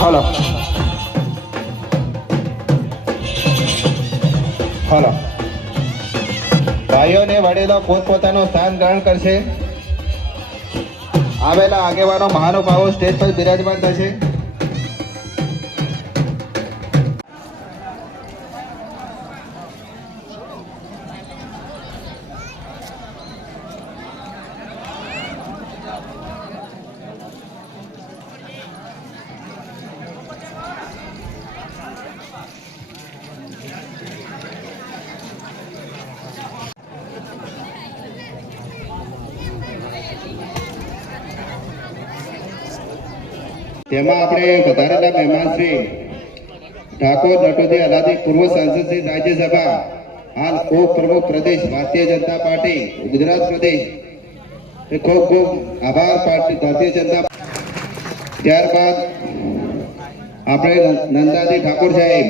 Hello hello ભાઈઓ ને વડીલો પોતપોતાનું સ્થાન ગ્રહણ કરશે. આવેલા આગેવાનો મહાનુભાવો સ્ટેજ પર બિરાજમાન થશે. તેમાં આપણે વધારેલા મહેમાન શ્રી ઠાકોર નટુજી અલાદી પૂર્વ સાંસદ શ્રી રાજ્યસભા હાલ ઉપપ્રમુખ પ્રદેશ ભારતીય જનતા પાર્ટી ગુજરાત પ્રદેશ ખૂબ ખૂબ આભાર. ભારતીય જનતા ત્યારબાદ આપણે નંદાજી ઠાકોર સાહેબ,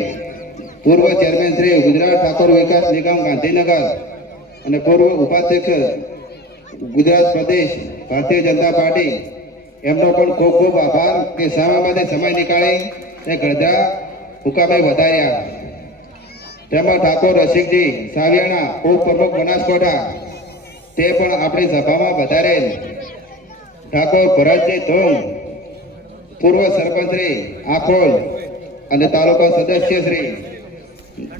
પૂર્વ ચેરમેન શ્રી ગુજરાત ઠાકોર વિકાસ નિગમ ગાંધીનગર અને પૂર્વ ઉપાધ્યક્ષ ગુજરાત પ્રદેશ ભારતીય જનતા પાર્ટી, એમનો પણ ખૂબ ખૂબ આભાર કે સમય નીકાળી તે ગરજા હુકામે વધાર્યા. તેમાં ઠાકોર રસિકજી સાવિયાણા, ઉપપ્રમુખ બનાસકાંઠા, તે પણ આપણી સભામાં વધારેલ. ઠાકોર ભરતજી ધોમ, પૂર્વ સરપંચ શ્રી આખોલ અને તાલુકા સદસ્ય શ્રી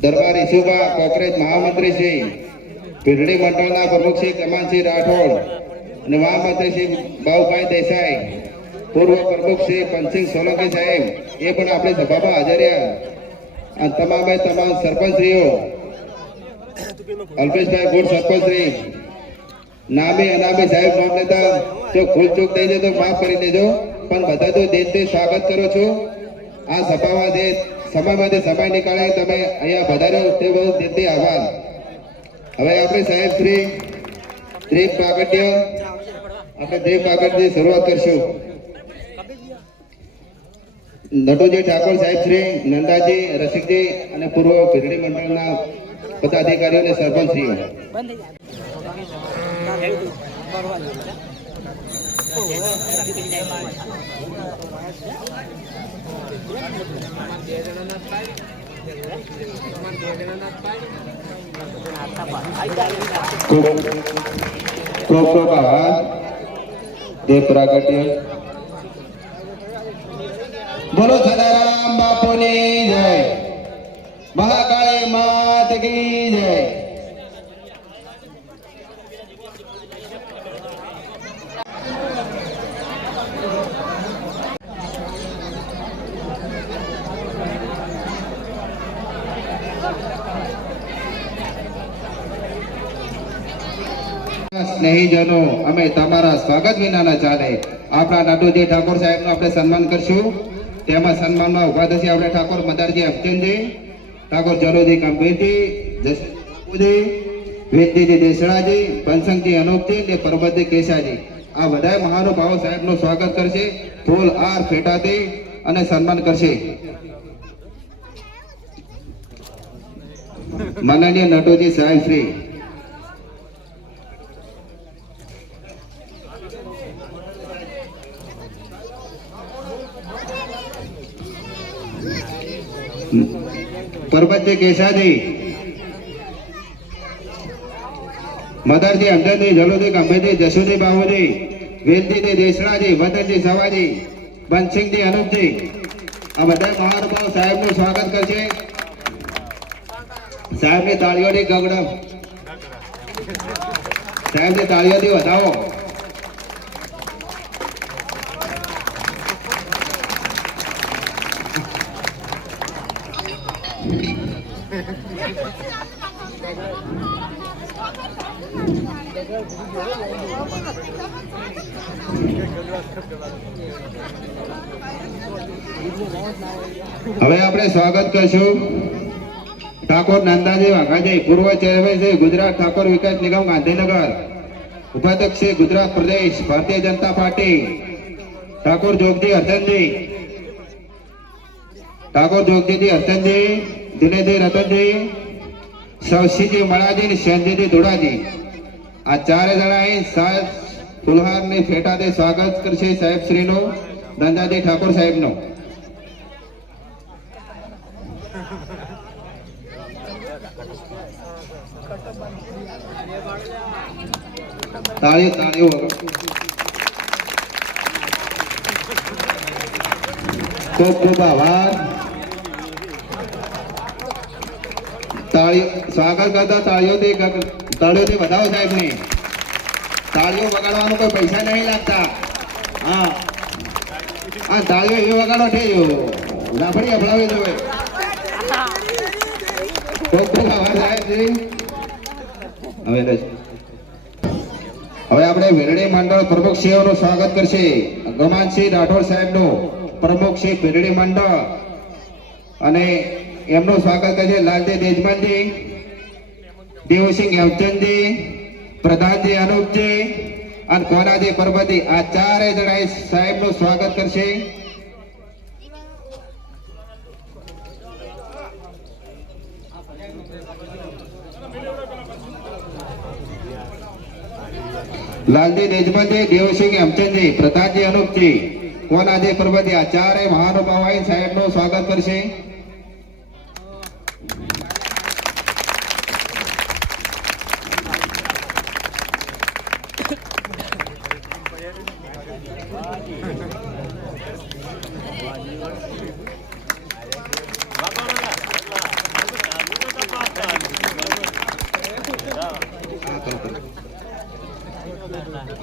દરબાર ઈસુબા કોંગ્રેસ મહામંત્રી શ્રી ભીલડી મંડળના પ્રમુખ શ્રી કમાનસિંહ રાઠોડ અને મહામંત્રી શ્રી બાબુભાઈ દેસાઈ, પૂર્વ પ્રમુખ શ્રી પંચસિંહ સોલંકી સાહેબ, એ પણ આપણી સભામાં હાજર રહ્યા. અને તમામ સરપંચશ્રીઓ, અલ્પેશભાઈ ગુડ સરપંચશ્રી, નામી અનામી સાહેબ નામ લેતા જો ભૂલ ચૂક થઈ જાય તો માફ કરી દેજો, પણ બધા તો દિલથી સ્વાગત કરું છું. આ સભામાં સમય નીકાળે તમે અહીંયા વધાર્યો તે બહુ દિલથી આભાર. હવે આપણે સાહેબ શ્રી દીપ પ્રાગટ્યની શરૂઆત કરશું. નટુજી ઠાકોર સાહેબ શ્રી, નંદાજી રસિકજી અને પૂર્વ ભીલડી મંડળના પદાધિકારીઓ અને સરપંચશ્રીઓ. ખૂબ ખૂબ આભાર. દીપ પ્રાગટ્ય. બોલો સદારામ બાપુની જય, મહાકાળી માત કી જય. સ્નેહીજનો, અમે તમારા સ્વાગત વિના ના ચાલે. આપણા નટુજી ઠાકોર સાહેબનું આપણે સન્માન કરશું. તેમાં સન્માનમાં ઉભા થશે આપણે ઠાકોર મદારજી અફજનજી, ઠાકોર જરોજી ગંભીરજી, જસજી, વેદજી દેસડાજી, બંસંગજી અનોપજી અને પરબતજી કેશાજી, આ બધા મહાનુભાવો સાહેબનું સ્વાગત કરશે. ફૂલ આર ફેટાથી અને સન્માન કરશે. માનનીય નટુજી સાહેબ શ્રી. પરબતજી કેશાજી, મદરજી અમજદજી, જલોજી ગંભીરજી, જસુજી બાહુજી, વેદજી દેસડાજી, વદનજી સવાજી, બંસિંગજી અનુપજી, આ બધા મહાનુભાવ સાહેબનું સ્વાગત કરશે. સાહેબની તાળીઓની ગગડમ, સાહેબની તાળીઓથી વધાવો. હવે આપણે સ્વાગત કરશું ઠાકોર નંદાજી વાઘાજી, પૂર્વ ચેરમેન શ્રી ગુજરાત ઠાકોર વિકાસ નિગમ ગાંધીનગર, ઉપાધ્યક્ષ શ્રી ગુજરાત પ્રદેશ ભારતીય જનતા પાર્ટી, ઠાકોર જોગજી હરચંદજી, ઠાકોર જોગજીજી હરચંદજી, દિનેશજી રતનજી, સવસીજી મણાજી, શેનજીજી ધોડાજી, આ ચારે જણા અહીં ફુલહારની ફેટાથી સ્વાગત કરશે સાહેબ શ્રીનું, નંદાજી ઠાકોર સાહેબનું. તાળીઓ તાળીઓ. ખૂબ ખૂબ આભાર. સ્વાગત કરતા તાળીઓથી વધાવો સાહેબ ને. તાળીઓ વગાડવાનો કોઈ પૈસા નહીં લાગતા. હા હા, તાળીઓ એવી વગાડો છે લાફડી અફડાવી દો. ખૂબ ખૂબ આભાર સાહેબજી. હવે આપણે ભીલડી મંડળ પ્રમુખ શ્રીઓનું સ્વાગત કરશે. ગમાનસિંહ રાઠોડ સાહેબનું, પ્રમુખ શ્રી ભીલડી મંડળ, અને એમનું સ્વાગત કરશે લાલજી દેજમાનજી, દેવસિંહ હેમચંદજી, પ્રધાનજી અનુપજી, અને કોનાજી પરબતી આ ચારે જણાએ સાહેબનું સ્વાગત કરશે. લાલજી દેજમલજી, દેવસિંહ હેમચંદજી, પ્રતાપજી અનુપજી, કોનાજી પરબતી આ ચારે મહાનુભાવો સાહેબનું સ્વાગત કરશે.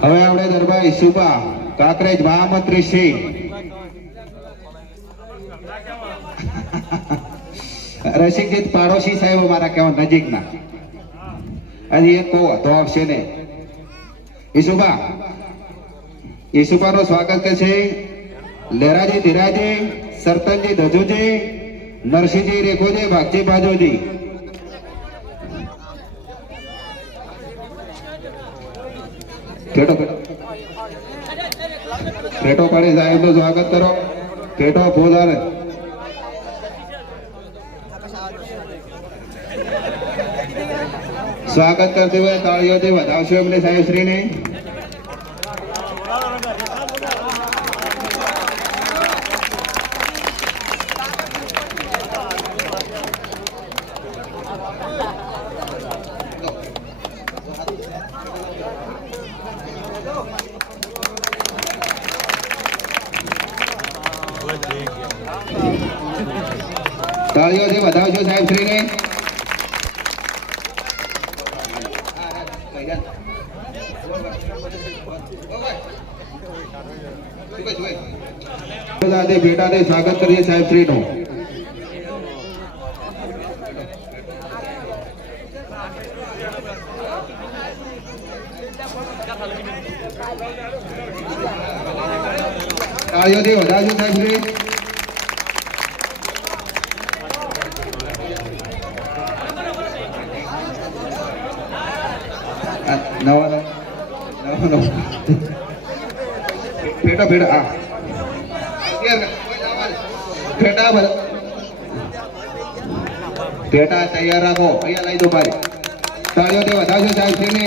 હવે આપણે દરબાર ઈસુબા કાકરેજ મહામંત્રી શ્રી રસિકજીત પાડોશી સાહેબ મારા કહેવા નજીકના હજી એક કહો તો આવશે ને. ઈસુબાનું સ્વાગત કરશે લેરાજી ધીરાજી, સરપંચજી ધજુજી, નરસિંહજી રેખોજી, ભાગજી બાજુજી. પેટો પાડી સાહેબ નું સ્વાગત કરો. પેટો ફૂલર સ્વાગત કરતી હોય તાળીઓથી વધાવશો એમને સાહેબશ્રીને. તાળીઓથી વધાવજો સાહેબશ્રીને. બેટાને સ્વાગત કરીએ સાહેબશ્રીનું. તાળીઓથી વધાવજો સાહેબશ્રી. પેટા તૈયાર રાખો. અહીંયા લઈ દો ભાઈ. તાળીઓથી વધાવજો સાહેબશ્રીને.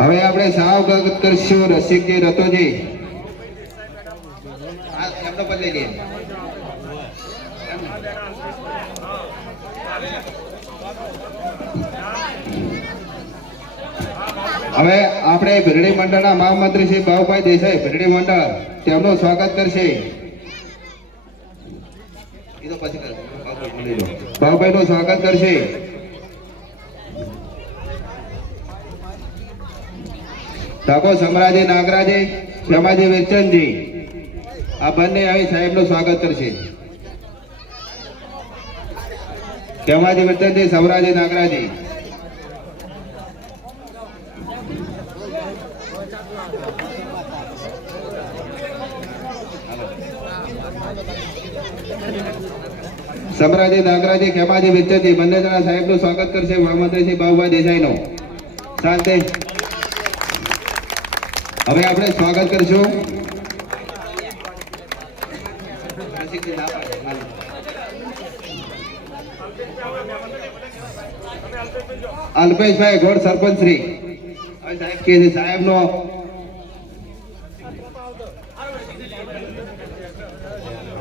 હવે આપણે સ્વાગત કરશું રસિકજી રતોજી. એમનો પદ લઈ લઈએ. હવે આપણે ભીરડી મંડળના મહામંત્રી શ્રી બાબુભાઈ દેસાઈ, ભીરડી મંડળ, તેમનું સ્વાગત કરશે. બાબુભાઈ નું સ્વાગત કરશે. ઠાકોર સમરાજી નાગરાજી, શ્યામાજી વેચનજી, આ બંને આવી સાહેબ નું સ્વાગત કરશે. શ્યામાજી વેચનજી, સમરાજી નાગરાજી. સમરાજી નાગરાજી, ખેમાજી વિચ્છેદજી, બંને જણા સાહેબ નું સ્વાગત કરશે મહામંત્રી શ્રી બાબુભાઈ દેસાઈ નું. શાંતિ. હવે આપણે સ્વાગત કરશું અલ્પેશભાઈ ગોળ, સરપંચ શ્રી. સાહેબ કે સાહેબ નો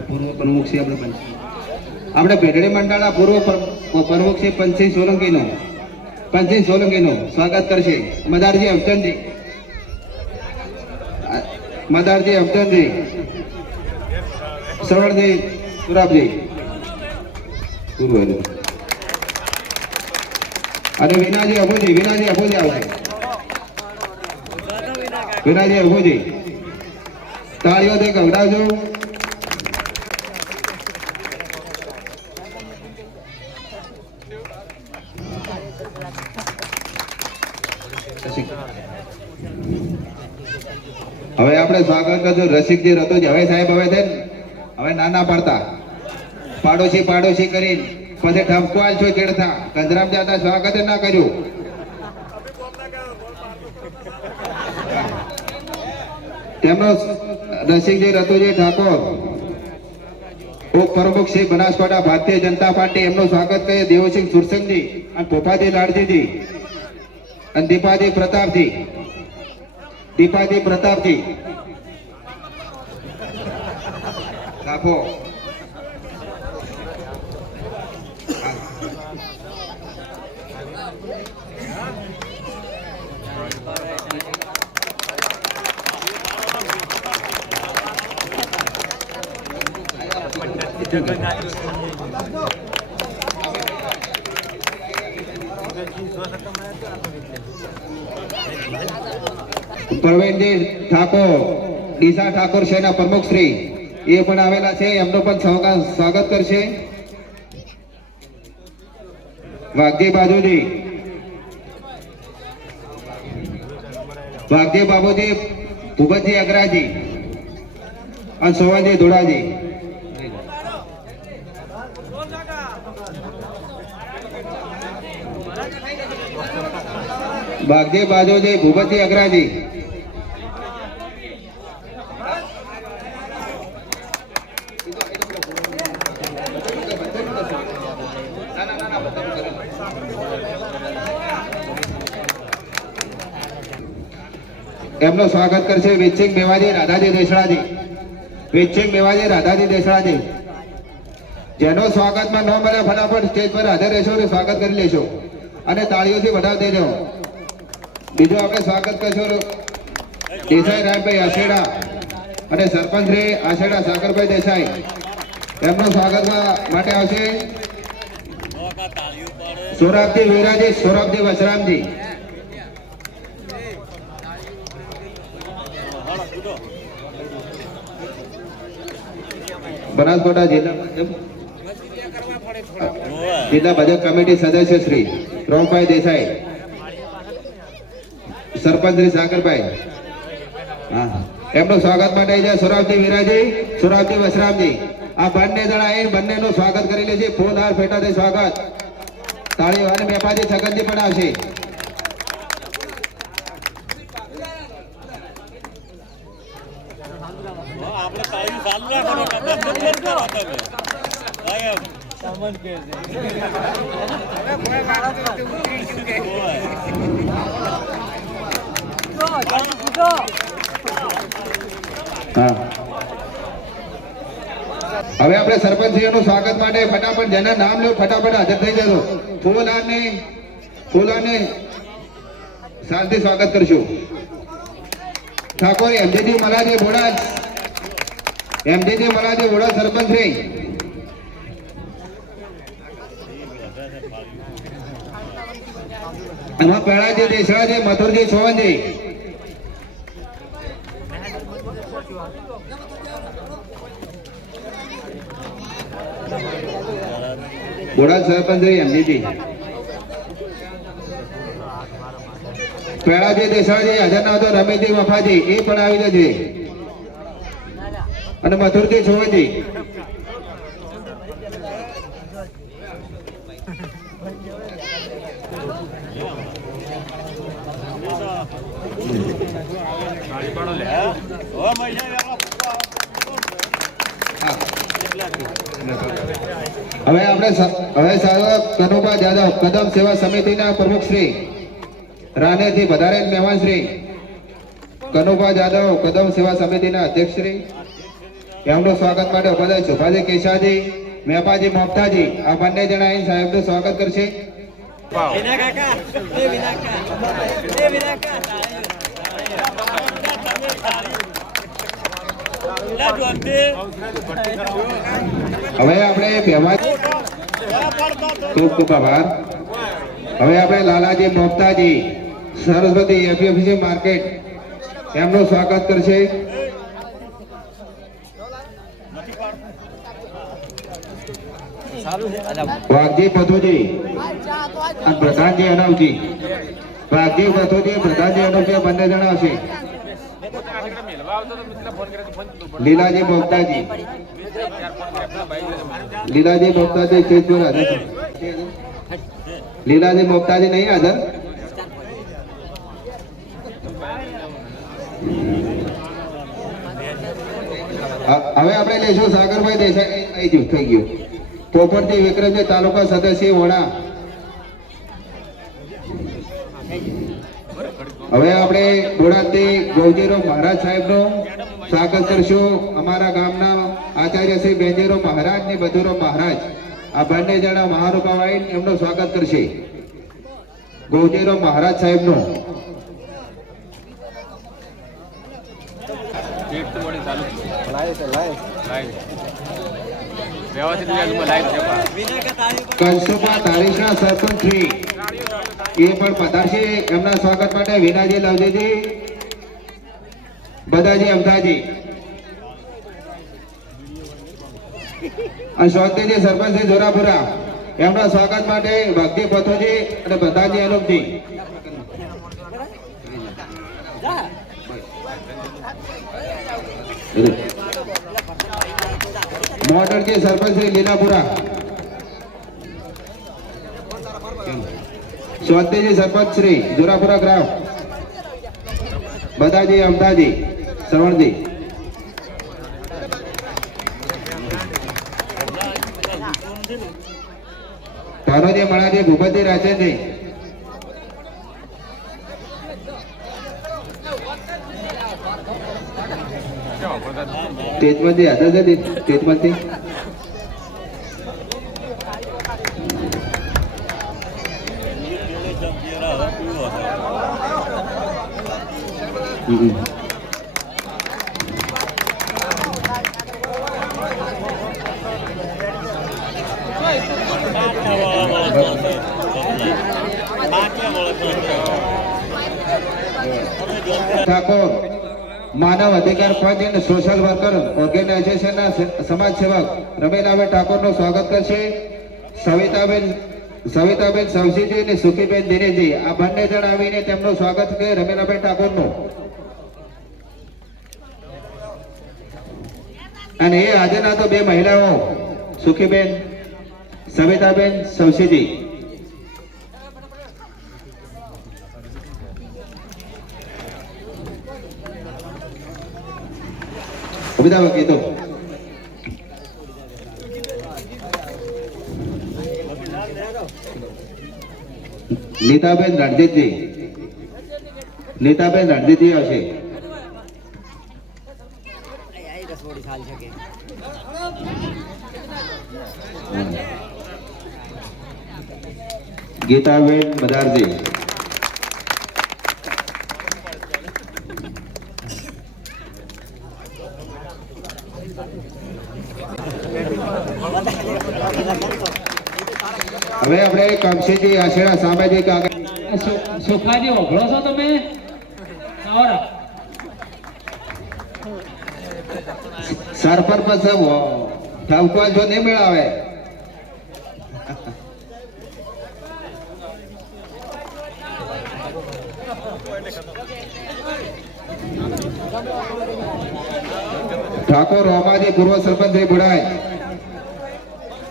પૂર્વ પ્રમુખ શ્રી આપણે ભેડડી મંડળના પૂર્વ પ્રમુખ શ્રી પંચસિંહ સોલંકીનું સ્વાગત કરશે મદારજી અમચંદજી, શ્રવણજી સુરાબજી અને વિનાજી અભુજી આવશે. વિનાજી અભુજી, તાળીઓથી ગવડાવજો. હવે આપણે આપણે સ્વાગત કરશું રસિકજી રતુજી. હવે સાહેબ હવે છે હવે નાના પડતા પાડોશી પાડોશી કરી પછી ઠપકો આલશો ચેડતા ગંજરામ જાતા સ્વાગત ના કર્યું. તેમનો રસિકજી રતુજી ઠાકોર ઉપપ્રમુખ શ્રી બનાસકાંઠા ભારતીય જનતા પાર્ટી એમનું સ્વાગત કરીએ. દેવસિંહ સુરસંગજી અને પોપાજી લાડજીજી અને દીપાજી પ્રતાપજી સાફો પ્રવીણજી ઠાકોર ડીસા ઠાકોર સેના પ્રમુખ શ્રી એ પણ આવેલા છે. એમનો પણ સ્વાગત કરશે. વાઘજી બાબુજી ભૂપતજી અગ્રાજી અને સોવનજી ધોળાજી. બાગજી બાજુજી ભૂપતજી અગ્રાજી. એમનું સ્વાગત કરશે વિચિંગ મેવાજી રાધાજી દેસડાજી. જેનો સ્વાગતમાં ન મળે ફટાફટ સ્ટેજ પર હાજર રહેશો અને સ્વાગત કરી લેશો અને તાળીઓથી વધાવ દેજો. બીજું આપણે સ્વાગત કરશું દેસાઈ રાયભાઈ આશેડા અને સરપંચ શ્રી આશેડા સાગરભાઈ દેસાઈ. એમનું સ્વાગત માટે આવશે સોરાબજી વસરામજી. બનાસકાંઠા જિલ્લા ભાજપ કમિટી સદસ્ય શ્રી રોમભાઈ દેસાઈ, સરપંચ શ્રી સાગરભાઈ. એમનું સ્વાગત માટે છે સોરાબજી વસરામજી. આ બંને જણા એ બંનેનું સ્વાગત કરી લે છે. ફૂલહાર ફેટાથી સ્વાગત. તાળીઓ અને મેપાજી છગનજી પણ આવશે. આપણે તાળી ચાલુ રાખો હવે આપણે સરપંચનું સ્વાગત માટે ફટાફટ જેના નામ લો ફટાફટ હાજર થઈ જજો. ફૂલહારને શાંતિ સ્વાગત કરશું. ઠાકોર એમજીજી મલાજી બોડા સરપંચ શ્રી. એમાં પેણાજી દેશરાજી મથુરજી છોવનજી. બોડા સરપંચ શ્રી એમજીજી. પેણાજી દેશરાજી હાજર ના હતો રમેશજી મફાજી એ પણ આવી જશે અને મથુરજી છોવનજી. હવે આપણે કનુભા જાદવ કદમ સેવા સમિતિના પ્રમુખ શ્રી રાનેરથી વધારે મહેમાન શ્રી કનુભા જાદવ કદમ સેવા સમિતિના અધ્યક્ષ શ્રી. એમનું સ્વાગત માટે ઉભા શુભાજી કેશાજી મેપાજી મોફતાજી આ બંને જણા અહીં સાહેબનું સ્વાગત કરશે. હવે આપણે ખૂબ ખૂબ આભાર. હવે આપણે લાલાજી મોફતાજી સરસ્વતી એપીએમસી માર્કેટ એમનું સ્વાગત કરશે. વાઘજી પથુજી અને પ્રધાનજી અનવજી બંને જણા આવશે. લીલાજી બોગદાજી લીલાજી બોગદાજી સ્ટેજ પર હાજર છે. લીલાજી બોગદાજી નહીં હાજર. હવે આપણે લઈશું સાગરભાઈ દેસાઈ. આવી ગયું, થઈ ગયું. પોપટજી વિક્રમજી તાલુકા સદસ્ય વડા. હવે આપણે બોડાદથી ગૌજીરાવ મહારાજ સાહેબનો સ્વાગત કરશું. અમારા ગામના આચાર્ય શ્રી બેંજેરાવ મહારાજ ને બધુરાવ મહારાજ આ બંને જણા મહાનુભાવ આવીને એમનું સ્વાગત કરશે. ગૌજીરાવ મહારાજ સાહેબનું. કંસુપા ધારીશના સરપંચ શ્રી એ પણ પધારશે. એમના સ્વાગત માટે વિનાજી લવજીજી બદાજી અમદાજી અને શોધજી સરપંચ શ્રી જોરાપુરા એમના સ્વાગત માટે ભક્તિ પથોજી અને બદાજી અનુપજી. મોડરજી સરપંચ શ્રી લીલાપુરા. સ્વાધ્યાયજી સરપંચ શ્રી જોરાપુરા ગ્રામ બદાજી અમદાજી શ્રવણજી. તારોજી મણાજી ભૂપતજી રાજેન્દ્રજી. તેજમલજી હાજર છે. તેજમલજી ઠાકોર માનવ અધિકાર પંચ અને સોશિયલ વર્કર ઓર્ગેનાઇઝેશનના સમાજ સેવક રમીલાબેન ઠાકોરનું સ્વાગત કરશે. સવિતાબેન સવસીજી અને સુખીબેન દિનેશજી આ બંને જણ આવીને તેમનું સ્વાગત કરે રમીલાબેન ઠાકોરનું. અને એ હાજરના તો બે મહિલાઓ સુખીબેન સવિતાબેન સવસીજી. બધા વકીલો નીતાબેન રણજીતજી. નીતાબેન રણજીતજી આવશે. ગીતાબેન મદારજી. હવે આપણે કમશીજી આશેડા સામાજિક સુખાજી ઓગળો છો તમે? સરપંચ પાસે ઠાવકો જો નહીં મેળાવે. ઠાકોર રોમાજી પૂર્વ સરપંચ શ્રી બુડાઈ.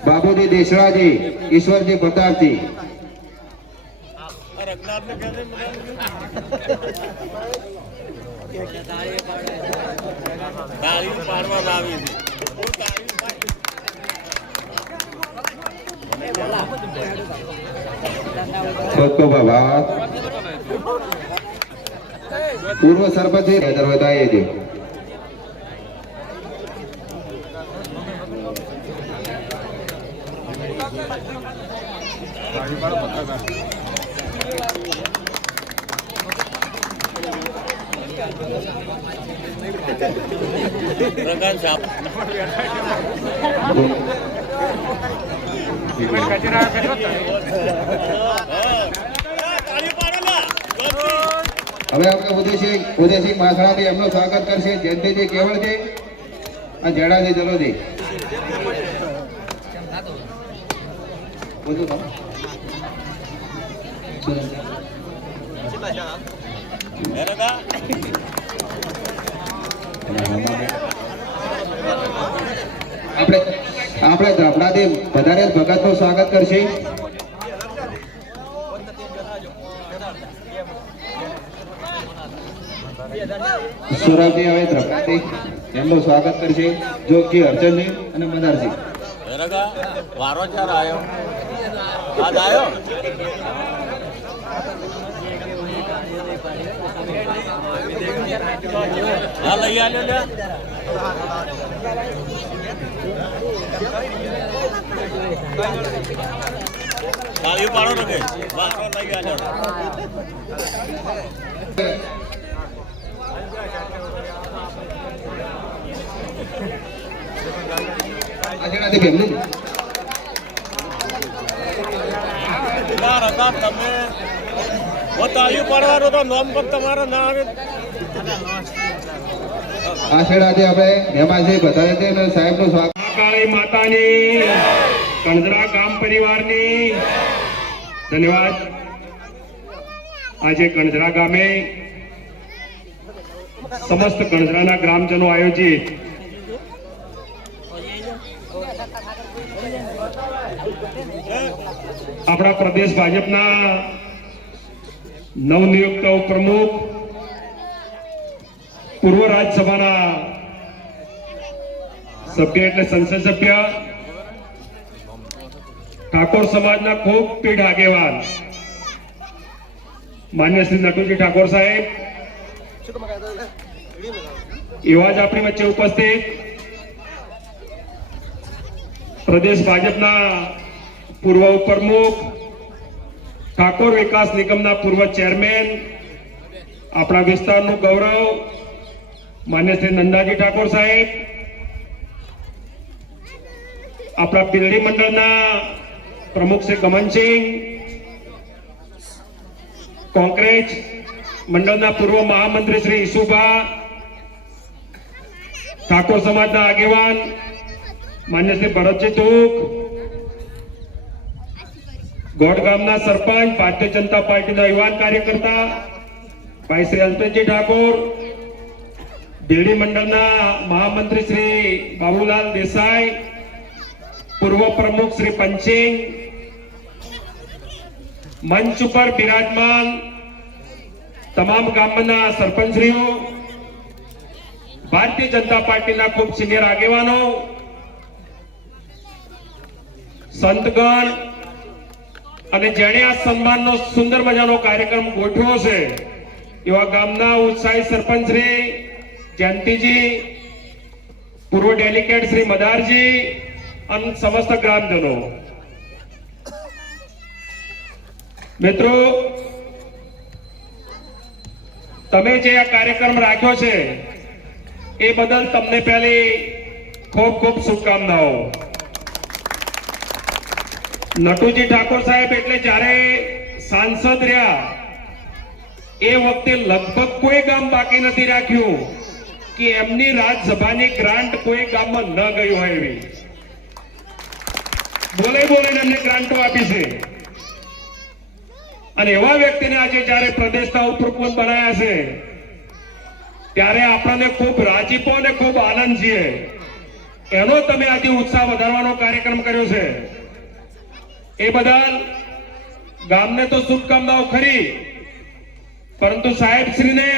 બાબુજી દેશરાજી, ઈશ્વરજી પ્રતાપજી. પૂર્વ સરપંચ પ્રકાશ સાહેબ હવે આપણે ઉદયસિંહ માથાથી એમનું સ્વાગત કરશે. જયંતિજી કેવળજી અને જેડાજી જલોજી. આપણે ધાબળાથી વધારે ભગતનું સ્વાગત કરશે. સુરભજી હવે ધાબળાથી એમનું સ્વાગત કરશે. જોગજી, અર્જનજી અને મદારજી. રગા વારો ચાર આવ્યો આજ આવ્યો હા લઈ આવ્યો ને તાળીઓ પાડો રગે વારો લઈ આવ્યો આજેનાથી બેમનું ના રગા તમે તાળીઓ પાડવાનો તો નોમ પર તમારો ના આવે આશીર્વાદથી આપણે મહેમાનજી બતાવે છે અને સાહેબનું સ્વાગત. કાળી માતાની કણજરા ગામ પરિવારની ધન્યવાદ. આજે કણજરા ગામે સમસ્ત કણજરાના ગ્રામજનો આયોજિત આપણા પ્રદેશ ભાજપના નવનિયુક્ત પ્રમુખ, પૂર્વ રાજ્યસભાના સભ્ય એટલે સંસદ સભ્ય, ઠાકોર સમાજના ખૂબ પીઢ આગેવાન માન્ય શ્રી નટુજી ઠાકોર સાહેબ, એવા જ આપણી વચ્ચે ઉપસ્થિત પ્રદેશ ભાજપના પૂર્વ ઉપપ્રમુખ, ઠાકોર વિકાસ નિગમના પૂર્વ ચેરમેન, આપણા વિસ્તારનું ગૌરવ માન્ય શ્રી નંદાજી ઠાકોર સાહેબ, આપણા બિલ્ડી મંડળના પ્રમુખ શ્રી ગમનસિંહ, કોંગ્રેસ મંડળના પૂર્વ મહામંત્રી શ્રી ઈસુભા, ઠાકોર સમાજના આગેવાન માન્ય શ્રી ભરતજી તૂક, ગોડ ગામના સરપંચ, ભારતીય જનતા પાર્ટીના યુવાન કાર્યકર્તા ભાઈ શ્રી અલ્પેશજી ઠાકોર, બિલ્ડી મંડળના મહામંત્રી શ્રી બાબુલાલ દેસાઈ, પૂર્વ પ્રમુખ શ્રી પંચિંગ, મંચ ઉપર બિરાજમાન તમામ ગામના સરપંચશ્રીઓ, ભારતીય જનતા પાર્ટીના ખૂબ સિનિયર આગેવાનો, સંતગણ અને જેણે આ સન્માનનો સુંદર મજાનો કાર્યક્રમ ગોઠવ્યો છે એવા ગામના ઉત્સાહી સરપંચ શ્રી જયંતિજી, પૂર્વ ડેલિગેટ શ્રી મદારજી અને સમસ્ત ગ્રામજનો. મિત્રો, તમે જે આ કાર્યક્રમ રાખ્યો છે એ બદલ તમને પહેલી ખૂબ ખૂબ શુભકામનાઓ. નટુજી ઠાકોર સાહેબ એટલે જ્યારે સાંસદ રહ્યા એ વખતે લગભગ કોઈ ગામ બાકી નથી રાખ્યું કે એમની રાજ્યસભાની ગ્રાન્ટ કોઈ ગામમાં ન ગયું હોય એવી. બોલે એમને ગ્રાન્ટો આપી છે. અને એવા વ્યક્તિને આજે જ્યારે પ્રદેશના ઉપપ્રમુખ બનાવ્યા છે ત્યારે આપણને ખૂબ રાજીપો અને ખૂબ આનંદ છે. એનો તમે આજે ઉત્સાહ વધારવાનો કાર્યક્રમ કર્યો છે એ બદલ ગામને તો શુભકામનાઓ ખરી, પરંતુ સાહેબ શ્રીને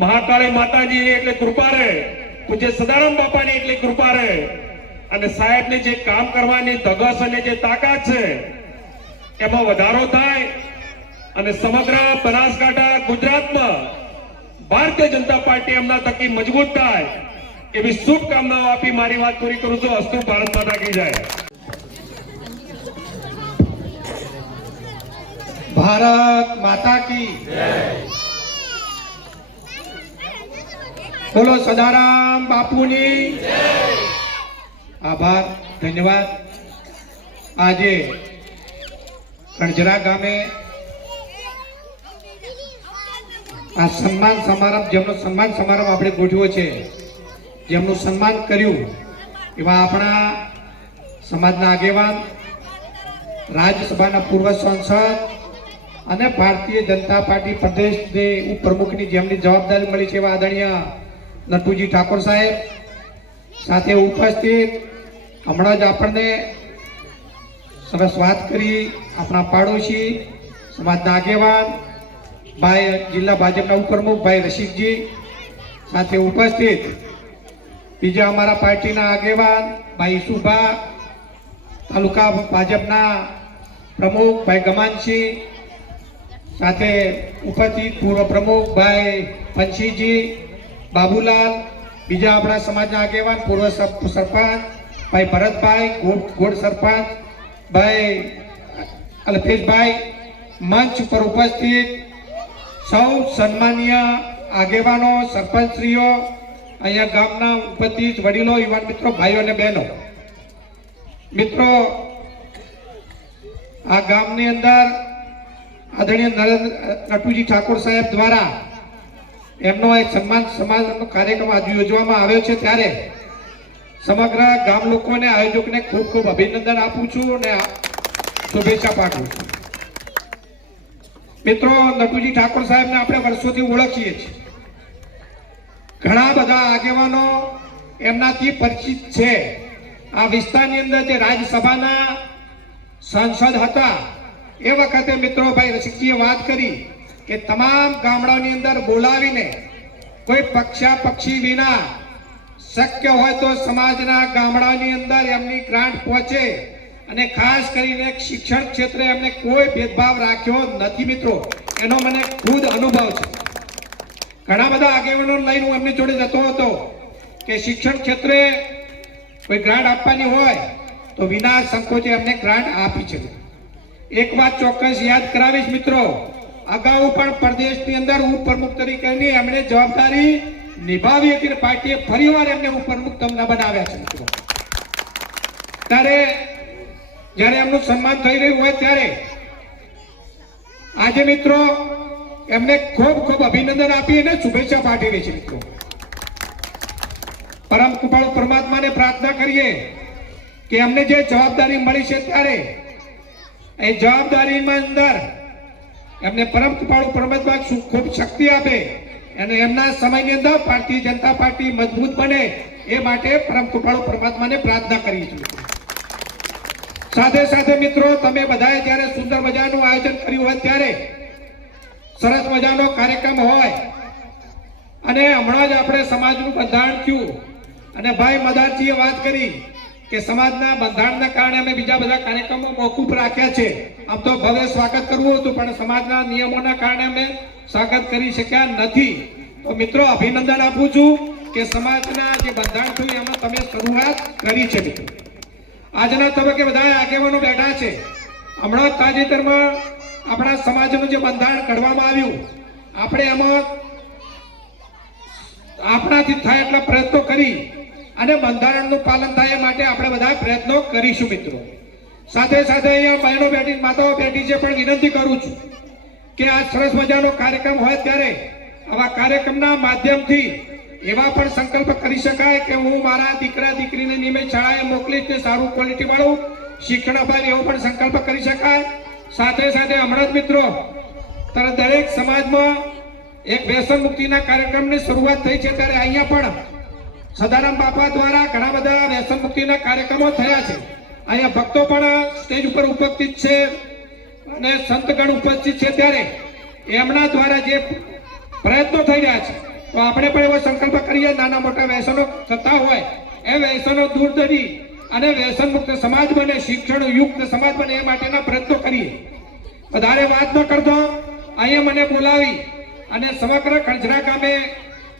મહાકાળી માતાજી એટલે કૃપા રહે, પૂજ્ય સદારામ બાપાની એટલે કૃપા રહે અને સાહેબને જે કામ કરવાની ધગસ અને જે તાકાત છે એમાં વધારો થાય અને સમગ્ર બનાસકાંઠા ગુજરાતમાં ભારતીય જનતા પાર્ટી એમના થકી મજબૂત થાય એવી શુભકામનાઓ આપી મારી વાત પૂરી કરું છું. અસ્તુ ભારત માતા કી જય. ભારત માતા કી બોલો સદારામ બાપુની. આભાર, ધન્યવાદ. આજે કણજરા ગામે આ સન્માન સમારંભ, જેમનો સન્માન સમારંભ આપણે ગોઠવ્યો છે, જેમનું સન્માન કર્યું એવા આપણા સમાજના આગેવાન, રાજ્યસભાના પૂર્વ સાંસદ અને ભારતીય જનતા પાર્ટી પ્રદેશની ઉપપ્રમુખની જેમની જવાબદારી મળી છે એવા આદરણીય નટુજી ઠાકોર સાહેબ, સાથે ઉપસ્થિત હમણાં જ આપણને સરસ વાત કરી આપણા પાડોશી સમાજના આગેવાન ભાઈ જિલ્લા ભાજપના ઉપપ્રમુખ ભાઈ રસિકજી, સાથે ઉપસ્થિત બીજા અમારા પાર્ટીના આગેવાન ભાઈ સુભા, તાલુકા ભાજપના પ્રમુખ ભાઈ ગમાનસિંહ, સાથે ઉપસ્થિત પૂર્વ પ્રમુખ ભાઈ પંછીજી, બાબુલાલ, બીજા આપણા સમાજના આગેવાન પૂર્વ સરપંચ ભાઈ ભરતભાઈ, ગોળ સરપંચ ભાઈ અલ્પેશભાઈ, મંચ પર ઉપસ્થિત સૌ સન્માનીય આગેવાનો, સરપંચશ્રીઓ, અહીંયા ગામના ઉપસ્થિત વડીલો, યુવાન મિત્રો, ભાઈઓ અને બહેનો, મિત્રો, આ ગામની અંદર આદરણીય નટુજી ઠાકોર સાહેબ દ્વારા એમનો એક સન્માન સમારંભનો કાર્યક્રમ આજે યોજવામાં આવ્યો છે, ત્યારે સમગ્ર ગામ લોકોને, આયોજકને ખૂબ ખૂબ અભિનંદન આપું છું અને શુભેચ્છા પાઠવું છું. મિત્રો, નટુજી ઠાકોર સાહેબને આપણે વર્ષોથી ઓળખીએ છીએ. ઘણા બધા આગેવાનો એમનાથી પરિચિત છે. આ વિસ્તારની અંદર જે રાજ્યસભાના સાંસદ હતા એ વખતે મિત્રો ભાઈ રસિકજીએ વાત કરી કે તમામ ગામડાઓની અંદર બોલાવીને કોઈ પક્ષી વિના શક્ય હોય તો સમાજના ગામડાની અંદર એમની ગ્રાન્ટ પહોંચે, અને ખાસ કરીને શિક્ષણ ક્ષેત્રે એમને કોઈ ભેદભાવ રાખ્યો નથી. મિત્રો, એનો મને ખુદ અનુભવ છે. ઘણા બધા આગેવાનો લઈને હું એમની જોડે જતો હતો કે શિક્ષણ ક્ષેત્રે કોઈ ગ્રાન્ટ આપવાની હોય તો વિના સંકોચે એમને ગ્રાન્ટ આપી છે. એક વાત ચોક્કસ યાદ કરાવીશ મિત્રો, અગાઉ પણ પ્રદેશની અંદર ઉપપ્રમુખ તરીકેની એમણે જવાબદારી નિભાવી હતી અને પાર્ટીએ ફરીવાર એમને ઉપપ્રમુખ તમને બનાવ્યા છે. મિત્રો, ત્યારે જ્યારે એમનું સન્માન થઈ રહ્યું હોય ત્યારે આજે મિત્રો એમને ખૂબ ખૂબ અભિનંદન આપી અને શુભેચ્છા પાઠવી છે. મિત્રો, પરમ કૃપાળુ પરમાત્માને પ્રાર્થના કરીએ કે એમને જે જવાબદારી મળી છે ત્યારે એ જવાબદારીમાં અંદર એમને પરમ કૃપાળુ પરમાત્મા ખૂબ શક્તિ આપે અને એમના સમયની અંદર ભારતીય જનતા પાર્ટી મજબૂત બને એ માટે પરમ કૃપાળુ પરમાત્માને પ્રાર્થના કરી છે. સાથે સાથે મિત્રો, તમે બધાએ જ્યારે સુંદર મજાનું આયોજન કર્યું હોય ત્યારે સરસ મજાનો કાર્યક્રમ હોય અને હમણાં જ આપણે સમાજનું બંધારણ થયું અને ભાઈ મદારજીએ વાત કરી કે સમાજના બંધારણના કારણે અમે બીજા બધા કાર્યક્રમો મોકૂફ રાખ્યા છે. આમ તો ભવ્ય સ્વાગત કરવું હતું પણ સમાજના નિયમોના કારણે અમે સ્વાગત કરી શક્યા નથી. તો મિત્રો, અભિનંદન આપું છું કે સમાજના જે બંધારણ થયું એમાં તમે શરૂઆત કરી છે. મિત્રો, આજના તબક્કે બધા આગેવાનો બેઠા છે. હમણાં તાજેતરમાં આપણા સમાજનું જે બંધારણ ઘડવામાં આવ્યું, આપણે એમાં આપણાથી થાય એટલા પ્રયત્નો કરી અને બંધારણનું પાલન થાય માટે આપણે બધા પ્રયત્નો કરીશું. મિત્રો, સાથે સાથે અહીંયા બહેનો બેઠી, માતાઓ બેઠી છે, પણ વિનંતી કરું છું કે આ સરસ મજાનો કાર્યક્રમ હોય ત્યારે આવા કાર્યક્રમના માધ્યમથી એવા પણ સંકલ્પ કરી શકાય કે હું મારા દીકરા દીકરીને નિયમિત શાળાએ મોકલીશ ને સારું ક્વોલિટી વાળું શિક્ષણ અપાય, એવો પણ સંકલ્પ કરી શકાય. સાથે સાથે હમણાં જ મિત્રો દરેક સમાજમાં એક વ્યસન મુક્તિના કાર્યક્રમની શરૂઆત થઈ છે, ત્યારે અહીંયા પણ સદારામ બાપા દ્વારા ઘણા બધા વ્યસન મુક્તિના કાર્યક્રમો થયા છે. અહીંયા ભક્તો પણ સ્ટેજ ઉપર ઉપસ્થિત છે અને સંતગણ ઉપસ્થિત છે, ત્યારે એમના દ્વારા જે પ્રયત્નો થઈ રહ્યા છે તો આપણે પણ એવો સંકલ્પ કરીએ, નાના મોટા વ્યસનો થતા હોય એ વ્યસનો દૂર કરી અને વ્યસન મુક્ત સમાજ બને, શિક્ષણ યુક્ત સમાજ બને એ માટેના પ્રયત્નો કરીએ. વધારે વાત ન કરતો અહીંયા મને બોલાવી અને સમગ્ર કંજરા ગામે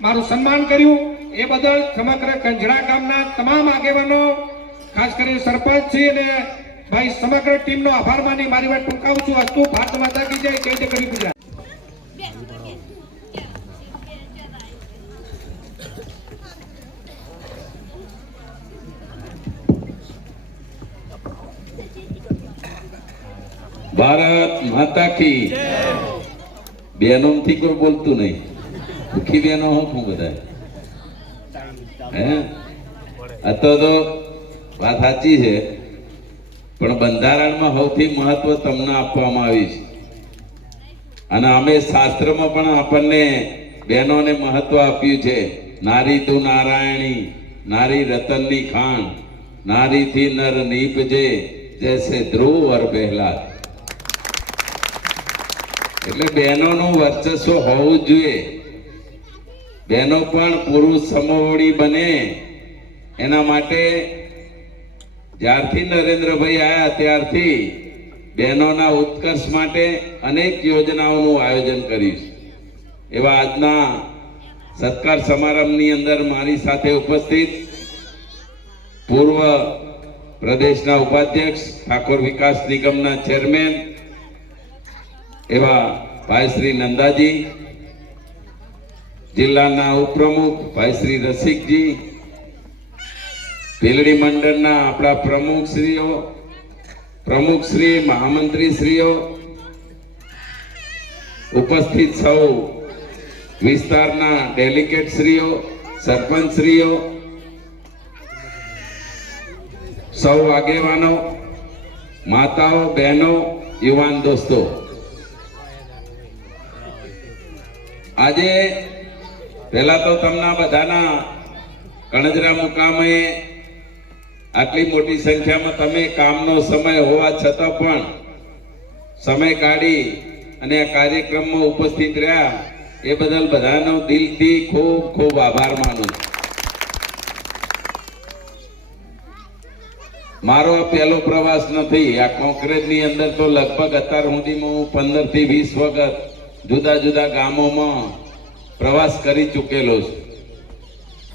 મારું સન્માન કર્યું એ બદલ સમગ્ર કંજરા ગામના તમામ આગેવાનો, ખાસ કરીને સરપંચજી અને ભાઈ સમગ્ર ટીમનો આભાર માની મારી વાત ટૂંકાવું છું. અસ્તુ ભારત માતા કી જય, જય જય ગરી ગુજરાત. ભારત માતા કી બહેનો થી કોઈ બોલતું નહીં, દુખી બહેનો હું બધા આ તો વાત સાચી છે, પણ બંધારણમાં સૌથી મહત્વ તમને આપવામાં આવ્યું છે અને અમે શાસ્ત્રમાં પણ આપણને બહેનોને મહત્વ આપ્યું છે નારી તું નારાયણી, નારી રતનની ખાણ, નારીથી નર નીપજે જૈસે ધ્રુવ ઓર બહેલા. એટલે બહેનોનું વર્ચસ્વ હોવું જોઈએ. બહેનો પણ પુરુષ સમોવડી બને એના માટે જ્યારથી નરેન્દ્રભાઈ આવ્યા ત્યારથી બહેનોના ઉત્કર્ષ માટે અનેક યોજનાઓનું આયોજન કર્યું છે. એવા આજના સત્કાર સમારંભની અંદર મારી સાથે ઉપસ્થિત પૂર્વ પ્રદેશના ઉપાધ્યક્ષ, ઠાકોર વિકાસ નિગમના ચેરમેન એવા ભાઈ શ્રી નંદાજી, જિલ્લાના ઉપપ્રમુખ ભાઈ શ્રી રસિકજી, ભીલડી મંડળના આપણા પ્રમુખશ્રીઓ, પ્રમુખશ્રી, મહામંત્રીશ્રીઓ, ઉપસ્થિત સૌ વિસ્તારના ડેલિગેટશ્રીઓ, સરપંચશ્રીઓ, સૌ આગેવાનો, માતાઓ, બહેનો, યુવાન દોસ્તો, આજે પહેલા તો તમને બધાના કણજરા મુકામે આટલી મોટી સંખ્યામાં તમે કામનો સમય હોવા છતાં પણ સમય કાઢી અને આ કાર્યક્રમમાં ઉપસ્થિત રહ્યા એ બદલ બધાનો દિલથી ખૂબ ખૂબ આભાર માનું છું. મારો આ પહેલો પ્રવાસ નથી. આ કોંકરેજની અંદર તો લગભગ અત્યાર સુધીમાં હું 15 થી 20 વખત જુદા જુદા ગામોમાં પ્રવાસ કરી ચૂકેલો છું.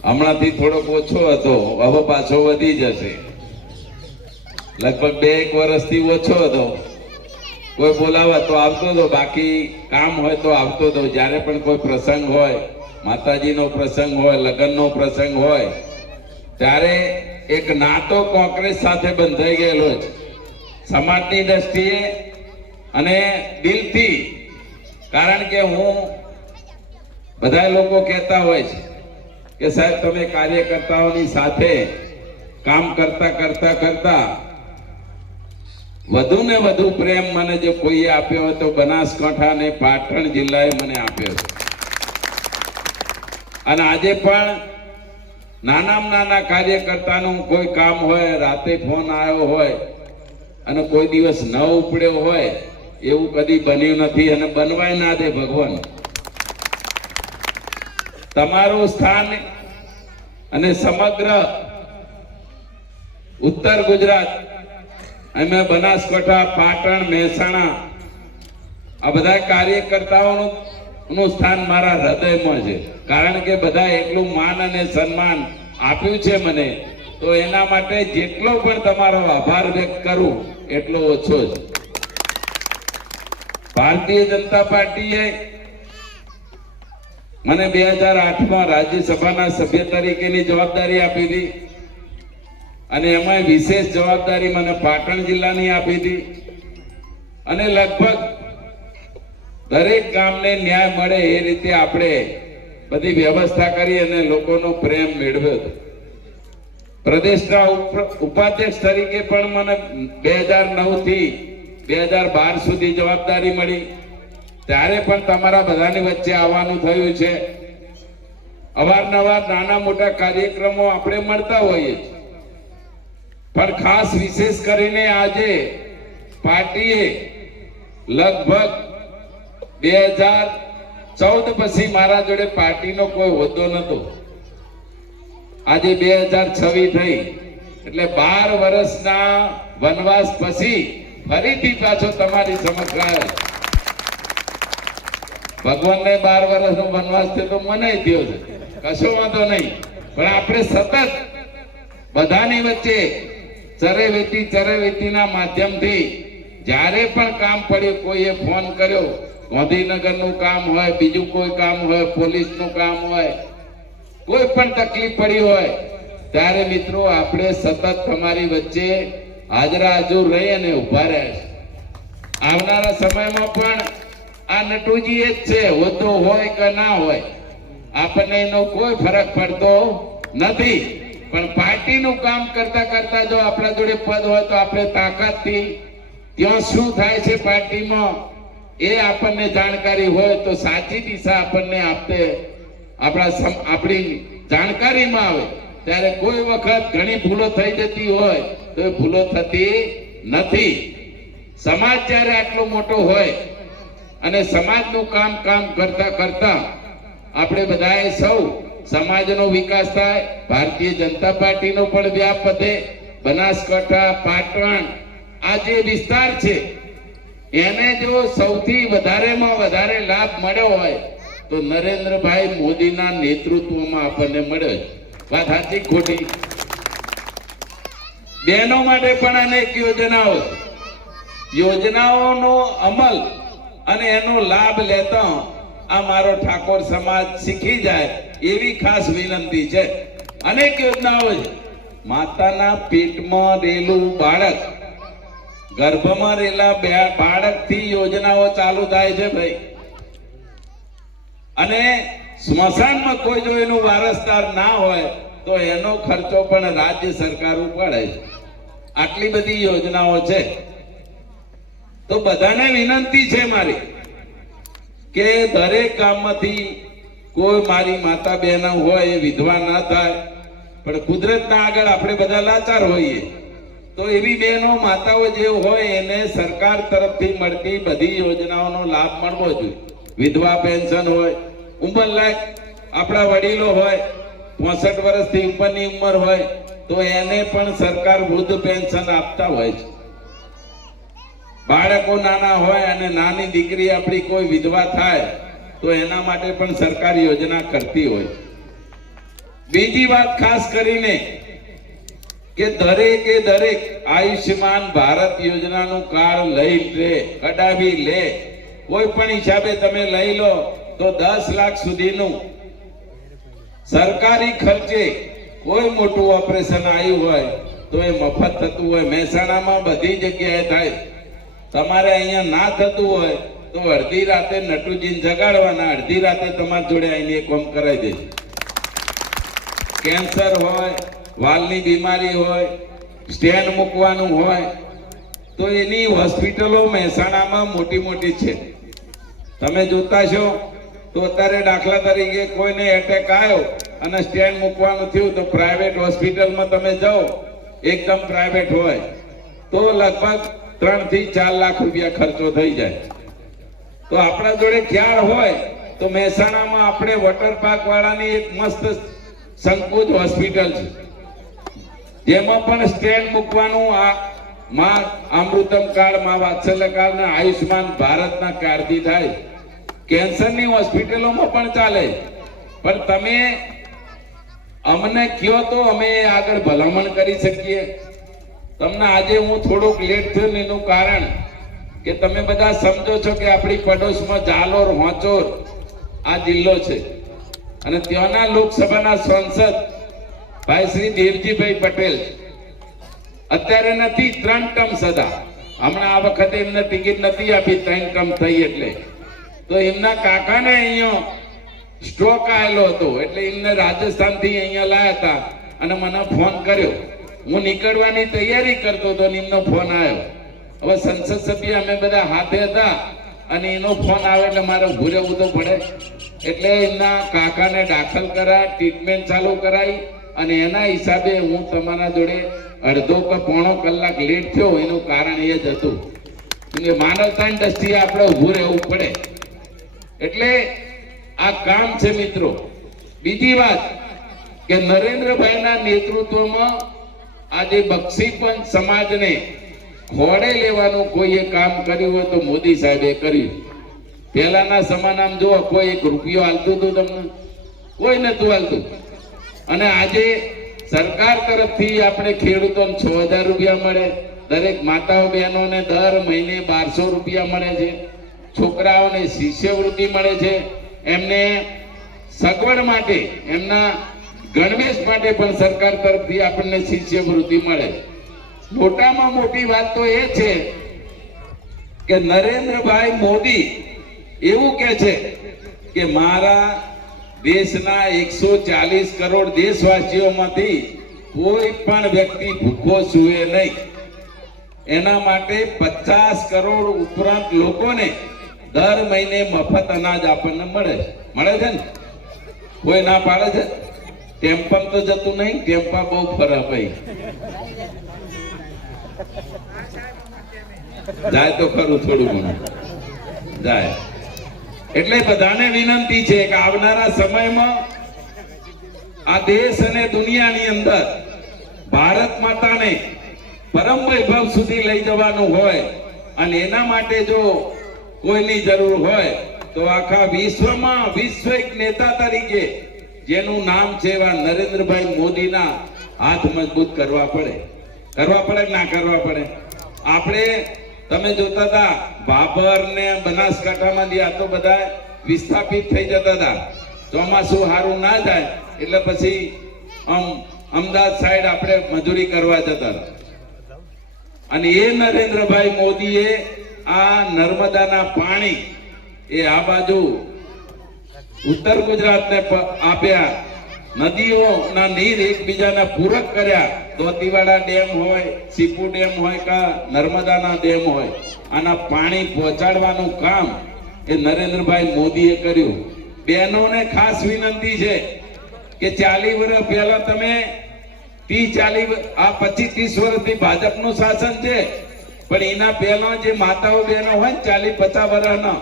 હમણાંથી થોડોક ઓછો હતો, હવે પાછો વધી જશે. લગભગ 2-1 વર્ષથી ઓછો હતો. કોઈ બોલાવે તો આવતો હતો, બાકી કામ હોય તો આવતો હતો. જ્યારે પણ કોઈ પ્રસંગ હોય, માતાજીનો પ્રસંગ હોય, લગ્નનો પ્રસંગ હોય, ત્યારે એક નાતો કોંગ્રેસ સાથે બંધાઈ ગયેલો છે, સમાજની દ્રષ્ટિએ અને દિલથી. કારણ કે હું બધા લોકો કહેતા હોય છે કે સાહેબ તમે કાર્યકર્તાઓની સાથે કામ કરતા કરતા કરતા વધુ ને વધુ પ્રેમ મને જો કોઈએ આપ્યો હોય તો બનાસકાંઠા અને પાટણ જિલ્લાએ મને આપ્યો છે. અને આજે પણ નાનામાં નાના કાર્યકર્તાનું કોઈ કામ હોય, રાતે ફોન આવ્યો હોય અને કોઈ દિવસ ન ઉપડ્યો હોય એવું કદી બન્યું નથી અને બનવાય ના દે ભગવાન. તમારું સ્થાન અને સમગ્ર ઉત્તર ગુજરાત, અમે બનાસકાંઠા, પાટણ, મહેસાણા, આ બધા કાર્યકર્તાઓનું સ્થાન મારા હૃદયમાં છે. કારણ કે બધા એટલું માન અને સન્માન આપ્યું છે મને, તો એના માટે જેટલો પણ તમારો આભાર વ્યક્ત કરું એટલો ઓછો છે. ભારતીય જનતા પાર્ટીએ મને 2008માં રાજ્યસભાના સભ્ય તરીકેની જવાબદારી આપી હતી અને એમાં વિશેષ જવાબદારી મને પાટણ જિલ્લાની આપી હતી. અને લગભગ દરેક ગામને ન્યાય મળે એ રીતે આપણે બધી વ્યવસ્થા કરી અને લોકોનો પ્રેમ મેળવ્યો હતો. પ્રદેશના ઉપાધ્યક્ષ તરીકે પણ મને 2009 થી 2012 સુધી જવાબદારી મળી. ત્યારે પણ તમારા બધાની વચ્ચે આવવાનું થયું છે. અવારનવાર નાના મોટા કાર્યક્રમો આપણે મળતા હોઈએ છીએ, પણ ખાસ વિશેષ કરીને આજે પાર્ટીએ લગભગ 2014 પછી મારા જોડે પાર્ટીનો કોઈ હોદ્દો નતો. આજે 2026 થઈ એટલે 12 વર્ષના વનવાસ પછી ફરીથી પાછો તમારી સમક્ષ આવ્યો. ભગવાનને 12 વર્ષનો વનવાસ થયો તો મને થયો છે, કશો વાંધો નહીં. પણ આપણે સતત બધાની વચ્ચે ચરેવેતીના માધ્યમથી જ્યારે પણ કામ પડ્યું, કોઈએ ફોન કર્યો, ગાંધીનગરનું કામ હોય, બીજું કોઈ કામ હોય, પોલીસનું કામ હોય, કોઈ પણ તકલીફ પડી હોય, ત્યારે મિત્રો આપણે સતત તમારી વચ્ચે હાજરા હજુર રહી અને ઉભા રહ્યા છે. આવનારા સમયમાં પણ આ નટુજી જ છે, હોતો હોય કે ના હોય આપણને એનો કોઈ ફરક પડતો નથી. પણ પાર્ટીનું કામ કરતા કરતા જો આપણા જોડે પદ હોય તો આપણે તાકાતથી ત્યાં શું થાય છે પાર્ટીમાં એ આપણને જાણકારી હોય તો સાચી દિશા આપણને આપણી જાણકારીમાં આવે ત્યારે કોઈ વખત ઘણી ભૂલો થઈ જતી હોય તો એ ભૂલો થતી નથી. સમાજ જ્યારે આટલો મોટો હોય અને સમાજનું કામ કરતા કરતા આપણે બધાએ સૌ સમાજનો વિકાસ થાય, ભારતીય જનતા પાર્ટીનો પણ વ્યાપ વધે, બનાસકાંઠા, પાટણ આ જે વિસ્તાર છે એને જો સૌથી વધારેમાં વધારે લાભ મળ્યો હોય તો નરેન્દ્રભાઈ મોદીના નેતૃત્વમાં આપણને મળ્યો. વાત સાચી ખોટી? બહેનો માટે પણ અનેક યોજનાઓનો અમલ અને એનો લાભ લેતા આ મારો ઠાકોર સમાજ શીખી જાય એવી ખાસ વિનંતી છે. અનેક યોજનાઓ છે. માતાના પેટમાં રહેલું બાળક, ગર્ભમાં રહેલા બાળકથી યોજનાઓ ચાલુ થાય છે ભાઈ. અને સ્મશાનમાં કોઈ જો એનું વારસદાર ના હોય તો એનો ખર્ચો પણ રાજ્ય સરકાર ઉપાડે છે. આટલી બધી યોજનાઓ છે. તો બધાને વિનંતી છે મારી કે દરેક ગામમાંથી કોઈ મારી માતા બહેન હોય એ વિધવા ના થાય, પણ કુદરતના આગળ આપણે બધા લાચાર હોઈએ તો એવી બહેનો માતાઓ જે હોય એને સરકાર તરફથી મળતી બધી યોજનાઓનો લાભ મળવો જોઈએ. વિધવા પેન્શન હોય, ઉંમરલાયક આપણા વડીલો હોય, 65 વર્ષથી ઉપરની ઉંમર હોય તો એને પણ સરકાર વૃદ્ધ પેન્શન આપતા હોય છે. બાળકો નાના હોય અને નાની દીકરી આપણી કોઈ વિધવા થાય તો એના માટે પણ સરકાર યોજના કરતી હોય. બીજી વાત ખાસ કરીને કે દરેકે દરેક આયુષ્યમાન ભારત યોજનાનું કાર્ડ લઈ લે, કઢાવી લે. કોઈ પણ હિસાબે તમે લઈ લો તો 10 લાખ સુધીનું સરકારી ખર્ચે કોઈ મોટું ઓપરેશન આવ્યું હોય તો એ મફત થતું હોય. મહેસાણામાં બધી જગ્યાએ થાય. તમારે અહીંયા ના થતું હોય તો અડધી રાતે નટુજીને જગાડવાના, અડધી રાતે તમારી જોડે આવીને એ કામ કરાવી દેશે. કેન્સર હોય, વાલની બીમારી હોય, સ્ટેન્ડ મૂકવાનું હોય તો એની હોસ્પિટલો મહેસાણામાં મોટી મોટી છે. તમે જોતા છો તો અત્યારે દાખલા તરીકે કોઈને એટેક આવ્યો અને સ્ટેન્ડ મૂકવાનું થયું તો પ્રાઇવેટ હોસ્પિટલમાં તમે જાઓ, એકદમ પ્રાઇવેટ હોય તો લગભગ 3 થી 4 લાખ રૂપિયા ખર્ચો થઈ જાય. તો આપણા જોડે ખ્યાલ હોય તો મહેસાણામાં આપણે વોટર પાર્ક વાળાની એક મસ્ત સંકુચ હોસ્પિટલ છે જેમાં પણ સ્ટેન્ડ મૂકવાનું આ માં અમૃતમ કાર્ડ, માં વાત્સલ્ય કાર્ડ ને આયુષ્માન ભારતના કાર્ડથી થાય. કેન્સરની હોસ્પિટલોમાં પણ ચાલે. પણ તમે અમને કયો તો અમે આગળ ભલામણ કરી શકીએ. તમને આજે હું થોડોક લેટ થયો એનું કારણ કે તમે બધા સમજો છો કે આપણી પડોશમાં જાલોર, હોંચોર આ જિલ્લો છે અને ત્યાંના લોકસભાના સાંસદ ભાઈ શ્રી દેવજીભાઈ પટેલ અત્યારે નથી, 3 ટર્મ સદા. હમણાં આ વખતે એમને ટિકિટ નથી આપી, 3 ટર્મ થઈ એટલે. તો એમના કાકાને અહીંયા સ્ટ્રોક આવેલો હતો એટલે એમને રાજસ્થાનથી અહીંયા લાયા હતા અને મને ફોન કર્યો. હું નીકળવાની તૈયારી કરતો હતો અને એમનો ફોન આવ્યો. હવે સંસદ સભ્ય અમે બધા હાથે હતા અને એનો ફોન આવે એટલે મારે ઊભું રહેવું તો પડે. એટલે એમના કાકાને દાખલ કરાય, ટ્રીટમેન્ટ ચાલુ કરાઈ અને એના હિસાબે હું તમારા જોડે અડધો કે પોણો કલાક લેટ થયો. એનું કારણ એ જ હતું કે માનવતાની દ્રષ્ટિએ આપણે ઊભું રહેવું પડે. એટલે આ કામ છે મિત્રો. બીજી વાત કે નરેન્દ્રભાઈના નેતૃત્વમાં આજે બક્ષીપંચ સમાજને ખોળે લેવાનું કોઈએ કામ કર્યું હોય તો મોદી સાહેબે કર્યું. પહેલાના જમાનામાં જો કોઈ 1 રૂપિયો હાલતું હતું તમને? કોઈ નતું હાલતું. અને આજે સરકાર તરફથી આપણે ખેડૂતોને 6000 રૂપિયા મળે, દરેક માતાઓ બહેનોને દર મહિને 1200 રૂપિયા મળે છે, છોકરાઓને શિષ્યવૃત્તિ મળે છે, એમને સગવડ માટે, એમના ગણવેશ માટે પણ સરકાર તરફથી આપણને શિષ્યવૃત્તિ મળે. મોટામાં મોટી વાત તો એ છે કે નરેન્દ્રભાઈ મોદી એવું કહે છે કે મારા દેશના 140 કરોડ દેશવાસીઓમાંથી કોઈ પણ વ્યક્તિ ભૂખો સૂવે નહીં. એના માટે 50 કરોડ ઉપરાંત લોકોને દર મહિને મફત અનાજ આપણને મળે છે ને. કોઈ ના પાડે છે? ટેમ્પમ તો જતું નહીં, ટેમ્પા બહુ ફરે ભાઈ. જાય તો ખરું થોડું ઘણું જાય. એટલે બધાને વિનંતી છે કે આવનારા સમયમાં આ દેશ અને દુનિયાની અંદર ભારત માતાને પરમ વૈભવ સુધી લઈ જવાનું હોય અને એના માટે જો કોઈની જરૂર હોય તો આખા વિશ્વમાં વિશ્વિક નેતા તરીકે જેનું નામ છે એવા નરેન્દ્રભાઈ મોદીના હાથ મજબૂત કરવા પડે. કરવા પડે કે ના કરવા પડે? આપણે તમે જોતા હતા ભાભર ને બનાસકાંઠામાંથી આ તો બધા વિસ્થાપિત થઈ જતા હતા. ચોમાસું સારું ના જાય એટલે પછી અમદાવાદ સાઈડ આપણે મજૂરી કરવા જતા હતા. અને એ નરેન્દ્રભાઈ મોદીએ આ નર્મદાના પાણી એ આ બાજુ ઉત્તર ગુજરાતને આપ્યા. નદીઓના નીર એકબીજાને પૂરક કર્યા. દોતીવાડા ડેમ હોય, સીપુ ડેમ હોય કે નર્મદાના ડેમ હોય, આના પાણી પહોંચાડવાનું કામ એ નરેન્દ્રભાઈ મોદીએ કર્યું. બહેનોને ખાસ વિનંતી છે કે 40 વર્ષ પહેલા તમે 25-30 વર્ષથી ભાજપનું શાસન છે, પણ એના પહેલા જે માતાઓ બહેનો હોય 40-50 વર્ષના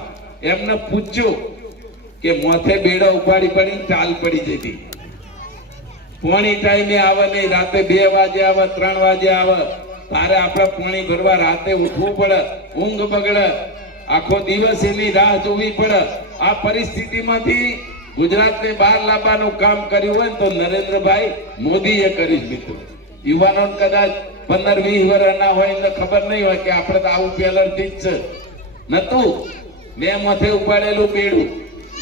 એમને પૂછ્યું કે મોથે બેડા ઉપાડી પડીને ચાલ પડી જતી. પોણી ટાઈમે આવે નહીં, રાતે 2 વાગે આવે, 3 વાગે આવે. તારે આપણે પોણી ભરવા રાતે ઉઠવું પડે, ઊંઘ બગડે, આખો દિવસ એની રાહ જોવી પડે. આ પરિસ્થિતિમાંથી ગુજરાતને બહાર લાવવાનું કામ કર્યું હોય તો નરેન્દ્રભાઈ મોદીએ કર્યું. મિત્રો યુવાનો કદાચ 15-20 વર્ષના હોય એને ખબર નહીં હોય કે આપણે તો આવું પહેલાથી જ છે નતું. મેં માથે ઉપાડેલું બેડું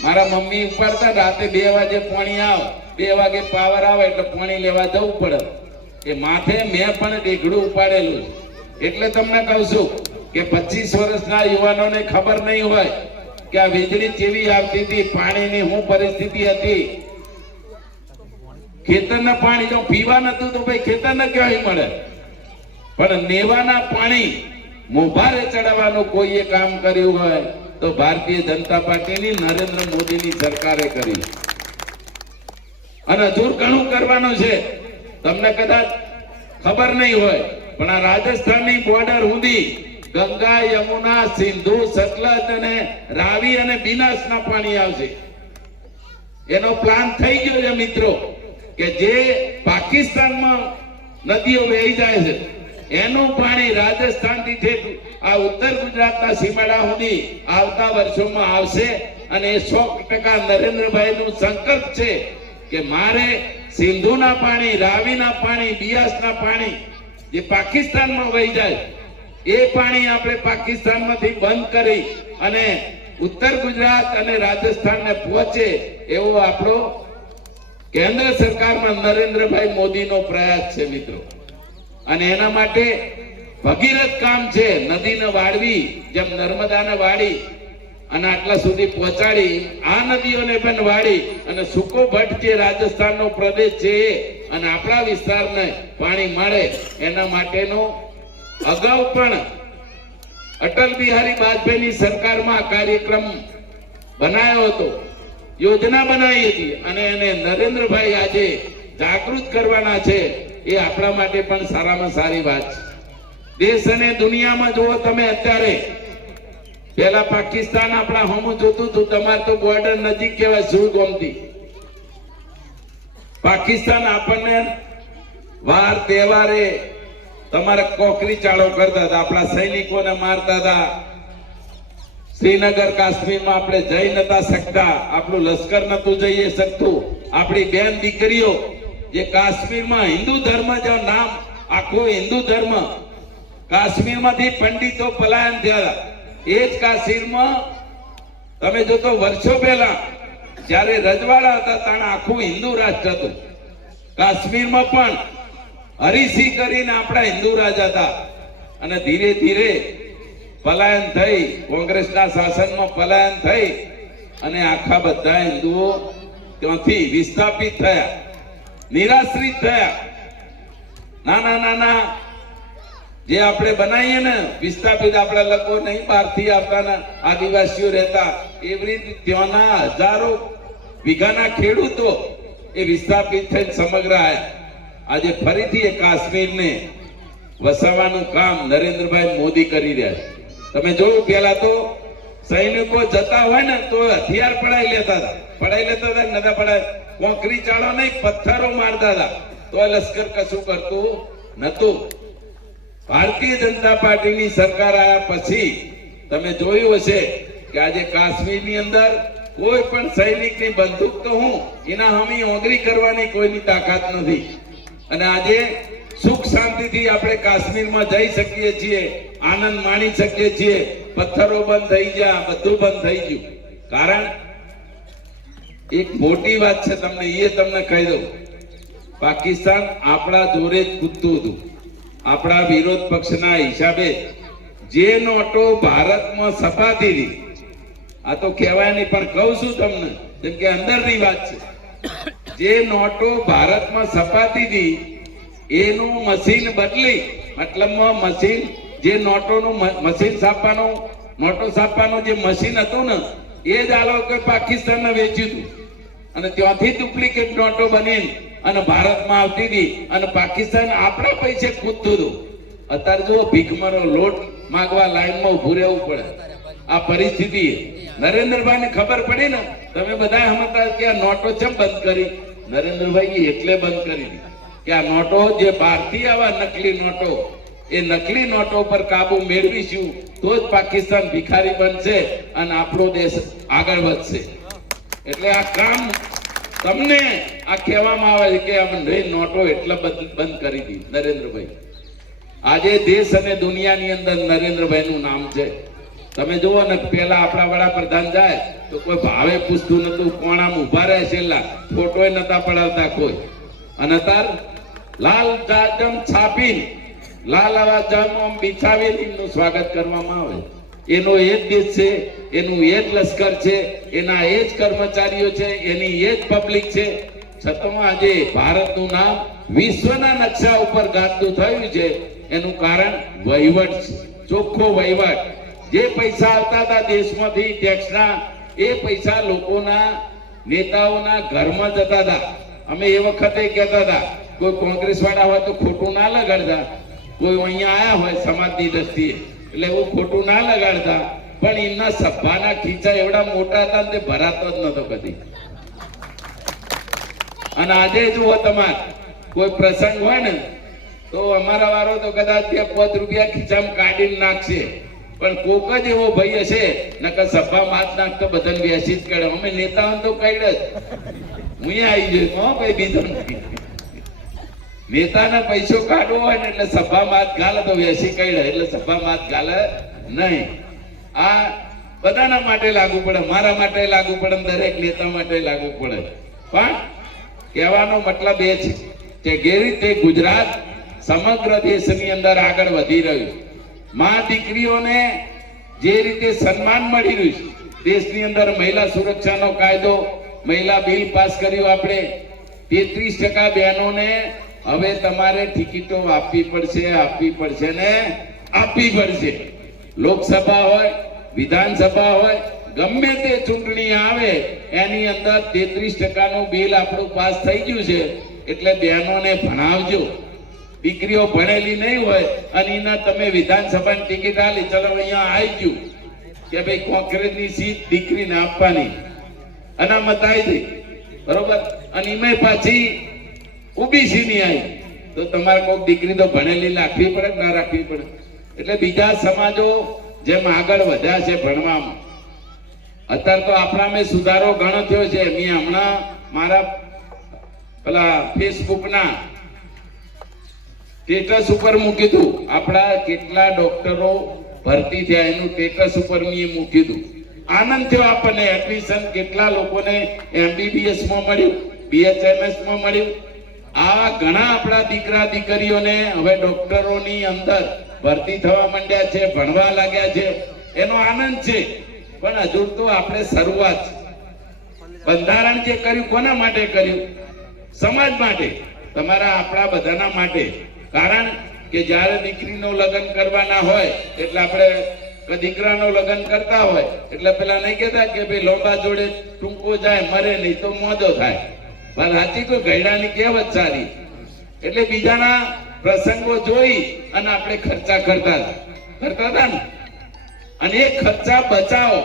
મારા મમ્મી ઉપાડતા, રાતે 2 વાગે પાણી આવે, 2 વાગે પાવર આવે એટલે પાણી લેવા જવું પડે. એ માથે મેં પણ ડેગડું ઉપાડેલું. એટલે તમને કહું છું કે 25 વર્ષના યુવાનોને ખબર નહીં હોય કે આ વીજળી કેવી આવતી હતી, પાણીની શું પરિસ્થિતિ હતી. ખેતરના પાણી જો પીવા નતું તો ભાઈ ખેતરને ક્યાંય મળે, પણ નેવાના પાણી મોભારે ચડાવવાનું કોઈએ કામ કર્યું હોય તો ભારતીય જનતા પાર્ટીની નરેન્દ્ર મોદીની સરકારે કર્યું. અને હજુ ઘણું કરવાનું છે. તમને કદાચ ખબર નહીં હોય પણ આ રાજસ્થાનની બોર્ડર સુધી ગંગા, યમુના, સિંધુ, સતલજ અને રાવી અને બીનાસના પાણી આવશે. એનો પ્લાન થઈ ગયો છે મિત્રો કે જે પાકિસ્તાનમાં નદીઓ વહી જાય છે એનું પાણી રાજસ્થાનથી ઠેઠ આ ઉત્તર ગુજરાતના સીમાડા સુધી આવતા વર્ષોમાં આવશે. અને એ 100% નરેન્દ્રભાઈનું સંકલ્પ છે કે મારે સિંધુના પાણી, રાવીના પાણી, બિયાસના પાણી જે પાકિસ્તાનમાં વહી જાય એ પાણી આપણે પાકિસ્તાનમાંથી બંધ કરી અને ઉત્તર ગુજરાત અને રાજસ્થાનને પહોંચે એવો આપણો કેન્દ્ર સરકારમાં નરેન્દ્રભાઈ મોદીનો પ્રયાસ છે મિત્રો. અને એના માટે ભગીરથ કામ છે. નદીને વાળવી, જેમ નર્મદાને વાળી અને આટલા સુધી પહોંચાડી, આ નદીઓને પણ વાળી અને સૂકો ભટ્ટ જે રાજસ્થાનનો પ્રદેશ છે અને આપણા વિસ્તારને પાણી મળે એના માટેનો અગાઉ પણ અટલ બિહારી વાજપેયીની સરકારમાં કાર્યક્રમ બનાવ્યો હતો, યોજના બનાવી હતી અને એને નરેન્દ્રભાઈ આજે જાગૃત કરવાના છે. એ આપણા માટે પણ સારામાં સારી વાત છે. દેશ અને દુનિયામાં જુઓ તમે, અત્યારે પેલા પાકિસ્તાન આપણા હોમું જોતું હતું. તમારે તો બોર્ડર નજીક કહેવાય, શું ગમતી. પાકિસ્તાન આપણને વાર તહેવારે તમારે કોકરી ચાળો કરતા હતા, આપણા સૈનિકોને મારતા હતા. શ્રીનગર કાશ્મીરમાં આપણે જઈ નતા શકતા, આપણું લશ્કર નતું જઈ શકતું. આપણી બેન દીકરીઓ જે કાશ્મીરમાં હિન્દુ ધર્મ જો નામ આખો હિન્દુ ધર્મ, કાશ્મીરમાંથી પંડિતો પલાયન થયા. એ જ કાશ્મીરમાં તમે જો તો વર્ષો પહેલા જ્યારે રજવાડા હતા ત્યારે આખું હિન્દુ રાષ્ટ્ર હતું. કાશ્મીરમાં પણ હરિસિંહ કરીને આપણા હિન્દુ રાજા હતા અને ધીરે ધીરે પલાયન થઈ, કોંગ્રેસના શાસનમાં પલાયન થઈ અને આખા બધા હિન્દુઓ ત્યાંથી વિસ્થાપિત થયા, નિરાશ્રિત થયા. નાના નાના જે આપણે બનાવીએ ને વિસ્થાપિત, આપણા લોકો નહીં બહારથી આવતા આદિવાસીઓ રહેતા, એવી રીતે ત્યાંના હજારો વીઘાના ખેડૂતો એ વિસ્થાપિત થઈને સમગ્ર આયા. આજે ફરીથી એ કાશ્મીરને વસાવવાનું કામ નરેન્દ્રભાઈ મોદી કરી રહ્યા છે. તમે જોયું પેલા તો સૈનિકો જતા હોય ને તો હથિયાર પડાઈ લેતા હતા નતા પડાય, કોંકરી ચાળો નહીં પથ્થરો મારતા હતા, તો લશ્કર કશું કરતું નતું. ભારતીય જનતા પાર્ટીની સરકાર આવ્યા પછી તમે જોયું હશે કે આજે કાશ્મીરની અંદર કોઈ પણ સૈનિકની બંદૂક તો હું એના હમી ઓગરી કરવાની કોઈની તાકાત નથી. અને આજે સુખ શાંતિથી આપણે કાશ્મીરમાં જઈ શકીએ છીએ, આનંદ માણી શકીએ છીએ. પથ્થરો બંધ થઈ ગયા, બધું બંધ થઈ ગયું. કારણ એક મોટી વાત છે, તમને કહી દઉં, પાકિસ્તાન આપણા જોરે જ કૂદતું હતું. આપણા વિરોધ પક્ષના હિસાબે જે નોટો ભારતમાં છપાતી હતી, આ તો કહેવાય નહીં પણ કહું છું તમને, જેમ કે અંદરની વાત છે, જે નોટો ભારતમાં છપાતી હતી એનું મશીન બદલી, મતલબમાં મશીન જે નોટોનું મશીન છાપવાનું, નોટો છાપવાનું જે મશીન હતું ને એ જ આ લોકોએ પાકિસ્તાનને વેચ્યું હતું. અને ત્યાંથી ડુપ્લિકેટ નોટો બની અને ભારતમાં આવતી હતી અને પાકિસ્તાન આપણા પૈસે કૂદતું હતું. અત્યારે જુઓ ભીખમરો લોટ માંગવા લાઈનમાં ઉભું રહેવું પડે. આ પરિસ્થિતિ નરેન્દ્રભાઈને ખબર પડી ને, તમે બધા સમજતા કે આ નોટો કેમ બંધ કરી? નરેન્દ્રભાઈ એટલે બંધ કરી કે આ નોટો જે બહારથી આવા નકલી નોટો, એ નકલી નોટો પર કાબુ મેળવીશું તો જ પાકિસ્તાન ભિખારી બનશે અને આપણો દેશ આગળ વધશે. એટલે આ કામ તમને આ કહેવામાં આવે છે કે અમે નોટો એટલા બંધ કરી દી નરેન્દ્રભાઈ. આજે દેશ અને દુનિયાની અંદર નરેન્દ્રભાઈ નું નામ છે. તમે જુઓ ને, પેલા આપણા વડાપ્રધાન જાય તો કોઈ ભાવે પૂછતું નતું, કોણામ ઉભા રહે છેલ્લા, ફોટોય નતા પડાવતા કોઈ. અને અત્યારે લાલ જાજમ છાપીને, લાલ આવા જામ બિછાવીને એમનું સ્વાગત કરવામાં આવે. એનો એ જ દેશ છે, એનું એ જ લશ્કર છે, એના એ જ કર્મચારીઓ છે, એની એ જ પબ્લિક છે. છતાં આજે ભારતનું નામ વિશ્વના નકશા ઉપર ગાજતું થયું છે. એનું કારણ વહીવટ છે, ચોખ્ખો વહીવટ. જે પૈસા આવતા હતા દેશમાંથી ટેક્સના, એ પૈસા લોકોના, નેતાઓના ઘરમાં જતા હતા. અમે એ વખતે કહેતા હતા કોઈ કોંગ્રેસ વાળા હોય તો ખોટું ના લગાડતા, કોઈ અહીંયા આયા હોય સમાજની દ્રષ્ટિએ એટલે એવું ખોટું ના લગાડતા, પણ એમના સભાના ખીચા એવડા મોટા હતા ને તે ભરાતો જ નતો કદી. અને આજે જુઓ, તમારે કોઈ પ્રસંગ હોય ને તો અમારા વાળો તો કદાચ ₹5 ખીચામાં કાઢીને નાખશે, પણ કોક જ એવો ભાઈ હશે નકર સભામાં હાથ નાખતો બધાને બેસી જ કરે. અમે નેતાઓ તો કઈડ જ હું આવી જઈશ, ભાઈ બીજો નથી. નેતાના પૈસો કાઢવો હોય ને એટલે સભામાં હાથ ગાલે તો બેસી કઈડે, એટલે સભામાં હાથ ગાલે નહીં. આ બધાના માટે લાગુ પડે, મારા માટે લાગુ પડે, દરેક નેતા માટે લાગુ પડે. પણ કહેવાનો મતલબ એ છે કે જે રીતે ગુજરાત સમગ્ર દેશની અંદર આગળ વધી રહ્યું, માં દીકરીઓને જે રીતે સન્માન મળી રહ્યું છે, દેશની અંદર મહિલા સુરક્ષાનો કાયદો, મહિલા બિલ પાસ કર્યું આપણે, 33% બહેનોને હવે તમારે ટિકિટો આપવી પડશે ને આપવી પડશે. લોકસભા હોય, વિધાનસભા હોય, ગમે તે ચૂંટણી આવે એની અંદર 33%નું બિલ આપણું પાસ થઈ ગયું છે. એટલે બહેનોને ભણાવજો. દીકરીઓ ભણેલી નહીં હોય અને એના તમે વિધાનસભાની ટિકિટ આલી, ચલો અહીંયા આવી ગયું કે ભાઈ કોંગ્રેસની સીટ દીકરીને આપવાની, અનામત આવી ગઈ, બરોબર. અને એમાં પાછી ઓબીસી ની આવી તો તમારે કોઈ દીકરી તો ભણેલી રાખવી પડે, ના રાખવી પડે. એટલે બીજા સમાજો જેમ આગળ વધ્યા છે ભણવામાં, અત્યારે તો આપણામાં સુધારો ઘણો થયો છે. મેં હમણાં મારા પેલા ફેસબુકના સ્ટેટસ ઉપર મૂકી હતું, આપણા કેટલા ડોક્ટરો ભરતી થયા એનું સ્ટેટસ ઉપર મેં મૂકી હતું. આનંદ થયો આપણને. એડમિશન કેટલા લોકોને MBBS માં મળ્યું, BHMS માં મળ્યું. આ ઘણા આપણા દીકરા દીકરીઓને હવે ડોક્ટરોની અંદર ભરતી થવા માંડ્યા છે, ભણવા લાગ્યા છે, એનો આનંદ છે. પણ હજુ તો આપણે શરૂઆત. બંધારણ જે કર્યું કોના માટે કર્યું? સમાજ માટે, તમારા આપણા બધાના માટે. કારણ કે જ્યારે દીકરીનો લગ્ન કરવાના હોય એટલે આપણે કે દીકરાનો લગ્ન કરતા હોય એટલે પેલા નહીં કહેતા કે ભાઈ લોંબા જોડે ટૂંકો જાય મરે નહીં તો મોદો થાય. પણ સાચી કોઈ ગયડાની કહેવત સારી. એટલે બીજાના પ્રસંગો જોઈ અને આપણે ખર્ચા કરતા હતા ને, અને એ ખર્ચા બચાવો.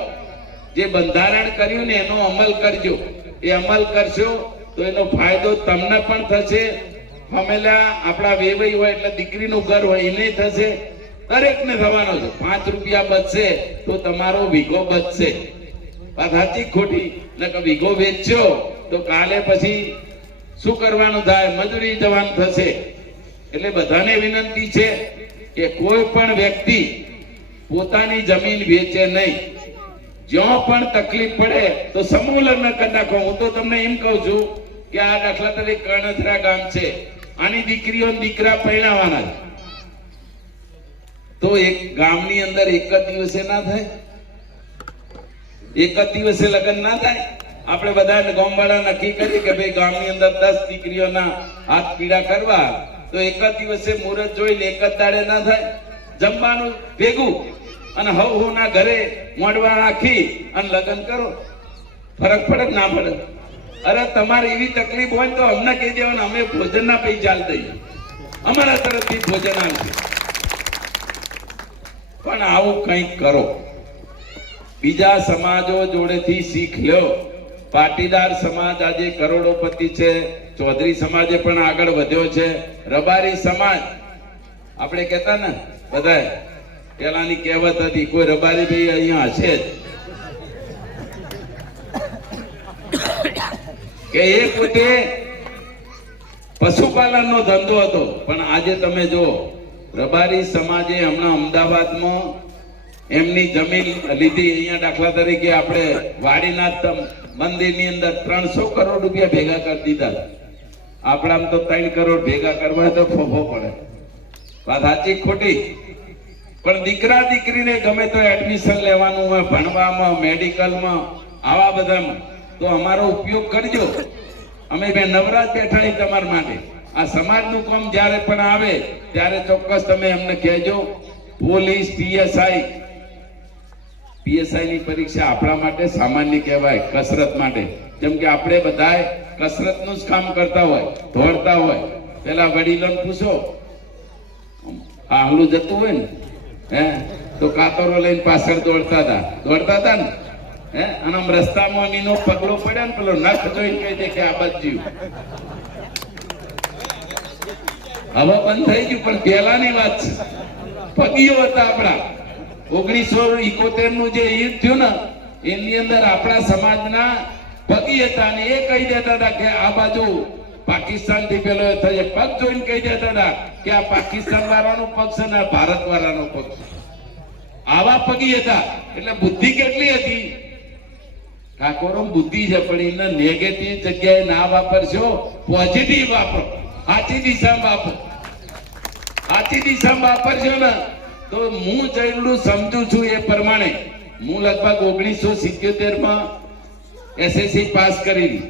જે બંધારણ કર્યું ને એનો અમલ કરજો. એ અમલ કરશો તો એનો ફાયદો તમને પણ થશે, ફમેલા આપણા વેવાઈ હોય એટલે દીકરીનું ઘર હોય એને થશે, દરેકને થવાનો છે. 5 રૂપિયા બચશે તો તમારો વીઘો બચશે. વાત સાચી ખોટી? ને કે વીઘો વેચ્યો તો કાલે પછી શું કરવાનું થાય? મજૂરી જવાનું થશે. એટલે બધાને વિનંતી છે કે કોઈ પણ વ્યક્તિ પોતાની જમીન વેચે નહીં. જ્યાં પણ તકલીફ પડે તો સમૂહ લગ્ન કરી નાખો. હું તો તમને એમ કહું છું કે આ દાખલા તરીકે કણથરા ગામ છે, આની દીકરીઓ દીકરા પરણાવવાના છે, તો એક ગામની અંદર એક જ દિવસે ના થાય? એક જ દિવસે લગ્ન ના થાય? આપણે બધા ગામવાળા નક્કી કરીએ કે ભાઈ ગામની અંદર 10 દીકરીઓના હાથ પીડા કરવા, તો એક જ દિવસે મુહૂર્ત જોઈને એક જ દાડે ના થાય? જમવાનું ભેગું અને હવના ઘરે મોડવા રાખી અને લગ્ન કરો. ફરક પડે ના પડે? અરે તમારે એવી તકલીફ હોય તો અમને કહી દેવાનું, અમે ભોજનના પૈસા ચાલ દઈએ, અમારા તરફથી ભોજન આવશે. પણ આવું કંઈક કરો. બીજા સમાજો જોડેથી શીખ લ્યો. પાટીદાર સમાજ આજે કરોડોપતિ છે, ચૌધરી સમાજે પણ આગળ વધ્યો છે, રબારી સમાજ આપણે કહેતા ને બધાય, પેલાની કહેવત હતી કોઈ રબારી ભાઈ અહીંયા હશે જ કે એ પોતે પશુપાલનનો ધંધો હતો. પણ આજે તમે જો રબારી સમાજે હમણાં અમદાવાદમાં એમની જમીન લીધી. અહીંયા દાખલા તરીકે આપણે વાડીનાથ મંદિરની અંદર 300 કરોડ રૂપિયા ભેગા કરી દીધા. આપણામાં તો 3 કરોડ ભેગા કરવા તો ફોફો પડે. વાત સાચી ખોટી? પણ દીકરા દીકરીને ગમે તો એડમિશન લેવાનું હોય, ભણવામાં, મેડિકલમાં, આવા બધામાં, તો અમારો ઉપયોગ કરજો. અમે બે નવરાજ બેઠા તમારા માટે. આ સમાજનું કામ જ્યારે પણ આવે ત્યારે ચોક્કસ તમે અમને કહેજો. પોલીસ, પીએસઆઈ ની પરીક્ષા આપણા માટે સામાન્ય કહેવાય, કસરત માટે. જેમ કે આપણે બધાય કસરતનું જ કામ કરતા હોય, દોડતા હોય. પેલા વડીલોને પૂછો, હાલું જતું હોય ને તો કાતરો લઈને પાછળ દોડતા હતા ને અને આમ રસ્તામાં નીનો પગલો પડ્યો ને પેલો નખ જોઈને કહી દે કે આ બચ્યું. હવે બંધ થઈ ગયું, પણ પહેલાની વાત છે. પગીઓ હતા આપણા. 1971 નું જે યુદ્ધ થયું ને એની અંદર આપણા સમાજના પગી હતા, અને એ કહી દેતા હતા કે આ બાજુ પાકિસ્તાન થી પેલો થયો પગ જોઈને કહી દેતા હતા કે આ પાકિસ્તાન વાળાનો પગ છે ને ભારત વાળાનો પગ છે. આવા પગી હતા. એટલે બુદ્ધિ કેટલી હતી? ઠાકોરો બુદ્ધિ છે, પણ એને નેગેટિવ જગ્યાએ ના વાપરશો, પોઝિટિવ વાપરો. સાચી દિશામાં વાપરો. સાચી દિશામાં વાપરશો ને તો હું જેટલું સમજુ છું એ પ્રમાણે, હું લગભગ 1977 માં એસએસસી પાસ કરી.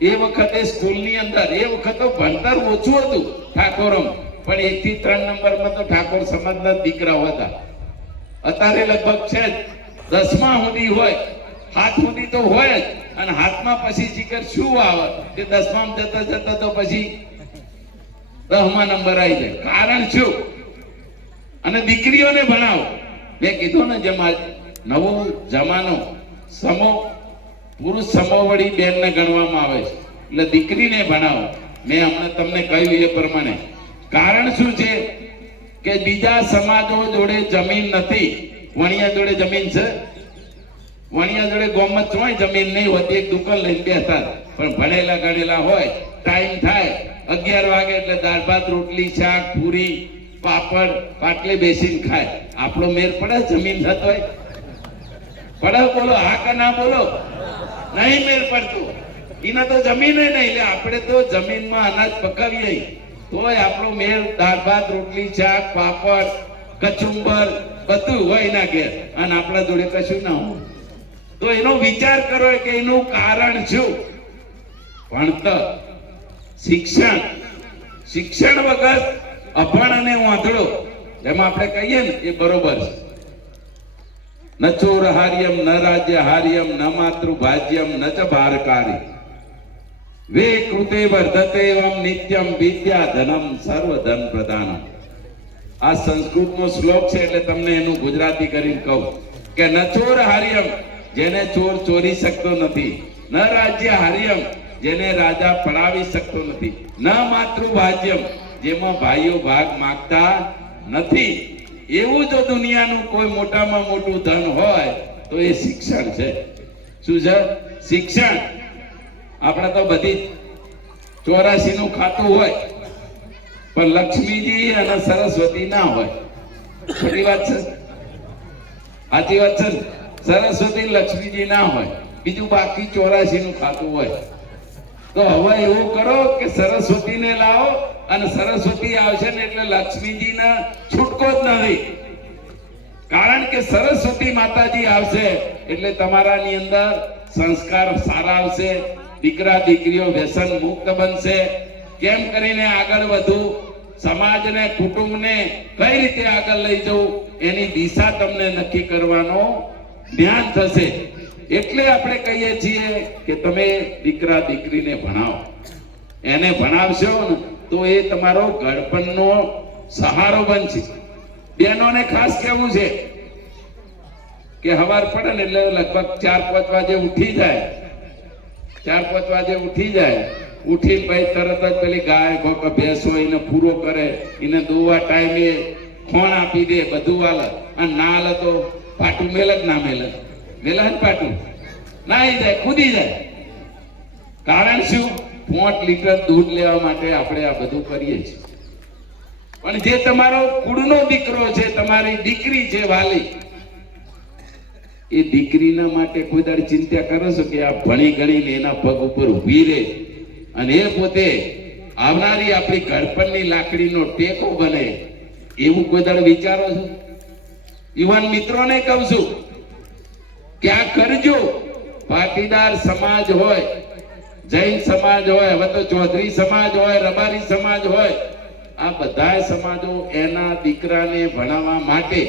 એ વખતે સ્કૂલની અંદર એ વખતે ભણતર ઓછું હતું ઠાકોરમ, પણ 1 થી 3 નંબરમાં તો ઠાકોર સમાજના દીકરાઓ હતા. અત્યારે લગભગ છે 10મા સુધી હોય, હાથ સુધી તો હોય જ, અને હાથમાં પછી શિખર શું આવે તે 10માં જતા જતા તો પછી 10મા નંબર આવી જાય. કારણ શું? અને દીકરીઓને ભણાવો. મેં કીધું ને જેમ નવો જમાનો સમો પુરુષ સમોવડી બેનને ગણવામાં આવે છે, એટલે દીકરીને ભણાવો. મેં હમણાં તમને કહ્યું એ પ્રમાણે. કારણ શું છે કે બીજા સમાજો જોડે જમીન નથી. વણિયા જોડે જમીન છે? વણિયા જોડે ગોમત હોય જમીન નહીં હોતી, એક દુકાન લઈને બેસતા. પણ ભણેલા ગણેલા હોય, ટાઈમ થાય 11 વાગે એટલે દાળ ભાત, રોટલી, શાક, પૂરી, પાપડ પાટલે બેસીને ખાય. આપણો મેર પડે જમીન થતો હોય? પડે? બોલો હા કે ના બોલો? નહીં મેર પડતું. એના તો જમીન નહીં. એટલે આપણે તો જમીનમાં અનાજ પકાવીએ તોય આપણો મેર દાળ ભાત, રોટલી, શાક, પાપડ, કચુંબર બધું હોય ના ઘેર, અને આપણા જોડે કશું ના હોય. તો એનો વિચાર કરો કે એનું કારણ શું? ભણતર, શિક્ષણ. શિક્ષણ વગર અભણ અને વાંધળો જેમાં આપણે કહીએ ને એ બરોબર છે. ન ચોર હાર્યમ ન રાજ્ય હાર્યમ ન માતૃભાજ્યમ ન ચ ભારકારી વે કૃતે વર્ધતે એવમ નિત્યમ વિદ્યા ધનમ સર્વ ધન પ્રદાનમ. આ સંસ્કૃતનો શ્લોક છે એટલે તમને એનું ગુજરાતી કરીને કહું કે ન ચોર હાર્યમ, જેને ચોર ચોરી શકતો નથી, ન રાજ્ય હાર્યમ, જેને રાજા પડાવી શકતો નથી, ન માતૃભાજ્યમ, જેમાં ભાઈઓ ભાગ માંગતા નથી. એવું જો દુનિયાનું કોઈ મોટામાં મોટું ધન હોય તો એ શિક્ષણ છે. શું છે? શિક્ષણ. આપણે તો બધી 84 નું ખાતું હોય પણ લક્ષ્મીજી અને સરસ્વતી ના હોય. ખોટી વાત છે? સાચી વાત છે. સરસ્વતી લક્ષ્મીજી ના હોય, બીજું બાકી 84 નું ખાતું હોય. તો હવે એવું કરો કે સરસ્વતીને લાવો અને સરસ્વતી આવશે ને એટલે લક્ષ્મીજીને છૂટકો જ નથી. કારણ કે સરસ્વતી માતાજી આવશે એટલે તમારાની અંદર સંસ્કાર સારા આવશે, દીકરા દીકરીઓ વ્યસન મુક્ત બનશે. કેમ કરીને આગળ વધવું, સમાજને કુટુંબને કઈ રીતે આગળ લઈ જવું એની દિશા તમને નક્કી કરવાનો જ્ઞાન થશે. એટલે આપણે કહીએ છીએ કે તમે દીકરા દીકરીને ભણાવો. એને ભણાવશો ને તો એ તમારો ઘડપણનો સહારો બનશે. બહેનોને ખાસ કહેવું છે કે સવાર પડે ને એટલે લગભગ 4-5 વાગે ઉઠી જાય. 4-5 વાગે ઉઠી જાય, ઉઠીને ભાઈ તરત જ પેલી ગાય ભોક ભેંસ હોય એને પૂરો કરે, એને દોવા ટાઈમે ખોણ આપી દે, બધું હાલે. અને ના હાલે તો પાટું મેલ જ ના મેલે, મેલે જ પાટું નાઈ જાય, કૂદી જાય. કારણ શું? 5 લીટર દૂધ લેવા માટે આપણે આ બધું કરીએ છીએ. પણ જે તમારો કુળનો દીકરો છે, તમારી દીકરી છે વાલી, એ દીકરીના માટે કોઈ દાડ ચિંતા કરો છો કે આ ભણી ગણીને એના પગ ઉપર ઊભી રહે અને એ પોતે આવનારી આપણી ઘડપણની લાકડીનો ટેકો બને, એવું કોઈ દાડ વિચારો છો? યુવાન મિત્રોને કહું છું કે આ કરજો. પાટીદાર સમાજ હોય, જૈન સમાજ હોય, હવે તો ચૌધરી સમાજ હોય, રબારી સમાજ હોય, આ બધા સમાજો એના દીકરાને ભણાવવા માટે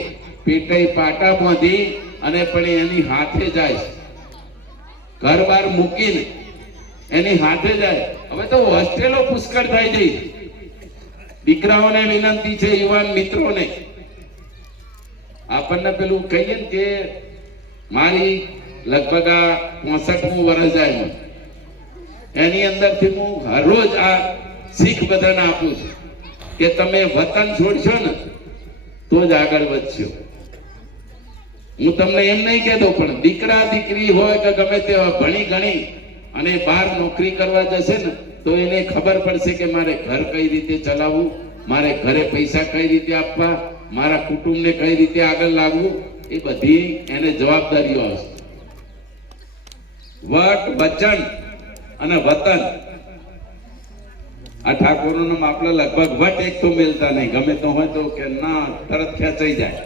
પેટે પાટા બાંધી અને પણ એની હાથે જાય, ઘર બાર મૂકીને એની હાથે જાય. હવે તો હોસ્ટેલો પુષ્કળ થઈ ગઈ. દીકરાઓને વિનંતી છે, યુવાન મિત્રોને, આપણને પેલું કહીએ ને કે મારી લગભગ આ 65મું વર્ષ જાય, એની અંદરથી હું હરરોજ આ શીખ બધાને આપું છું કે તમે વતન છોડશો ને તો જ આગળ વધશો. હું તમને એમ નહીં કહેતો, પણ દીકરા દીકરી હોય કે ગમે તે ભણી ગણી અને બહાર નોકરી કરવા જશે ને તો એને ખબર પડશે કે મારે ઘર કઈ રીતે ચલાવવું, મારે ઘરે પૈસા કઈ રીતે આપવા, મારા કુટુંબને કઈ રીતે આગળ લાવવું, એ બધી એને જવાબદારીઓ આવશે. વટ, વચન અને વતન, આ ઠાકોરનું આપણે લગભગ વટ એક તો મેલતા નહીં. ગમે તો હોય તો કે ના તરત ખેંચાઈ જાય,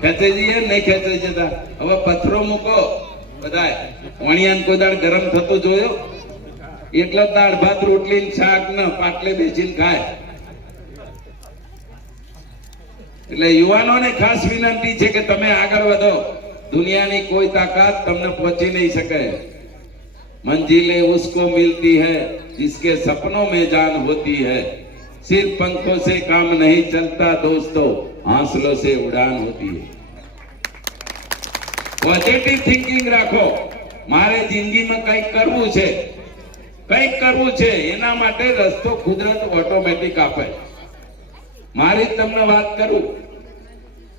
ખેંચાઈ જઈએ નહીં ખેંચાઈ જતા. હવે પથ્થરો મૂકો બધાય. વણિયાન કોઈ દાળ ગરમ થતું જોયો? એટલા દાળ ભાત રોટલી શાક ને પાટલે બેસીને ખાય. એટલે યુવાનોને ખાસ વિનંતી છે કે તમે આગળ વધો. દુનિયાની કોઈ તાકાત તમને પહોંચી નહીં શકે. मंजिलें उसको मिलती है जिसके सपनों में जान होती है. सिर्फ पंखों से काम नहीं चलता दोस्तों, हौसलों से उड़ान होती है. पॉजिटिव थिंकिंग રાખો. મારે જિંદગીમાં કંઈક કરવું છે, કંઈક કરવું છે, એના માટે રસ્તો કુદરત ઓટોમેટિક આપે. મારી તમને વાત કરું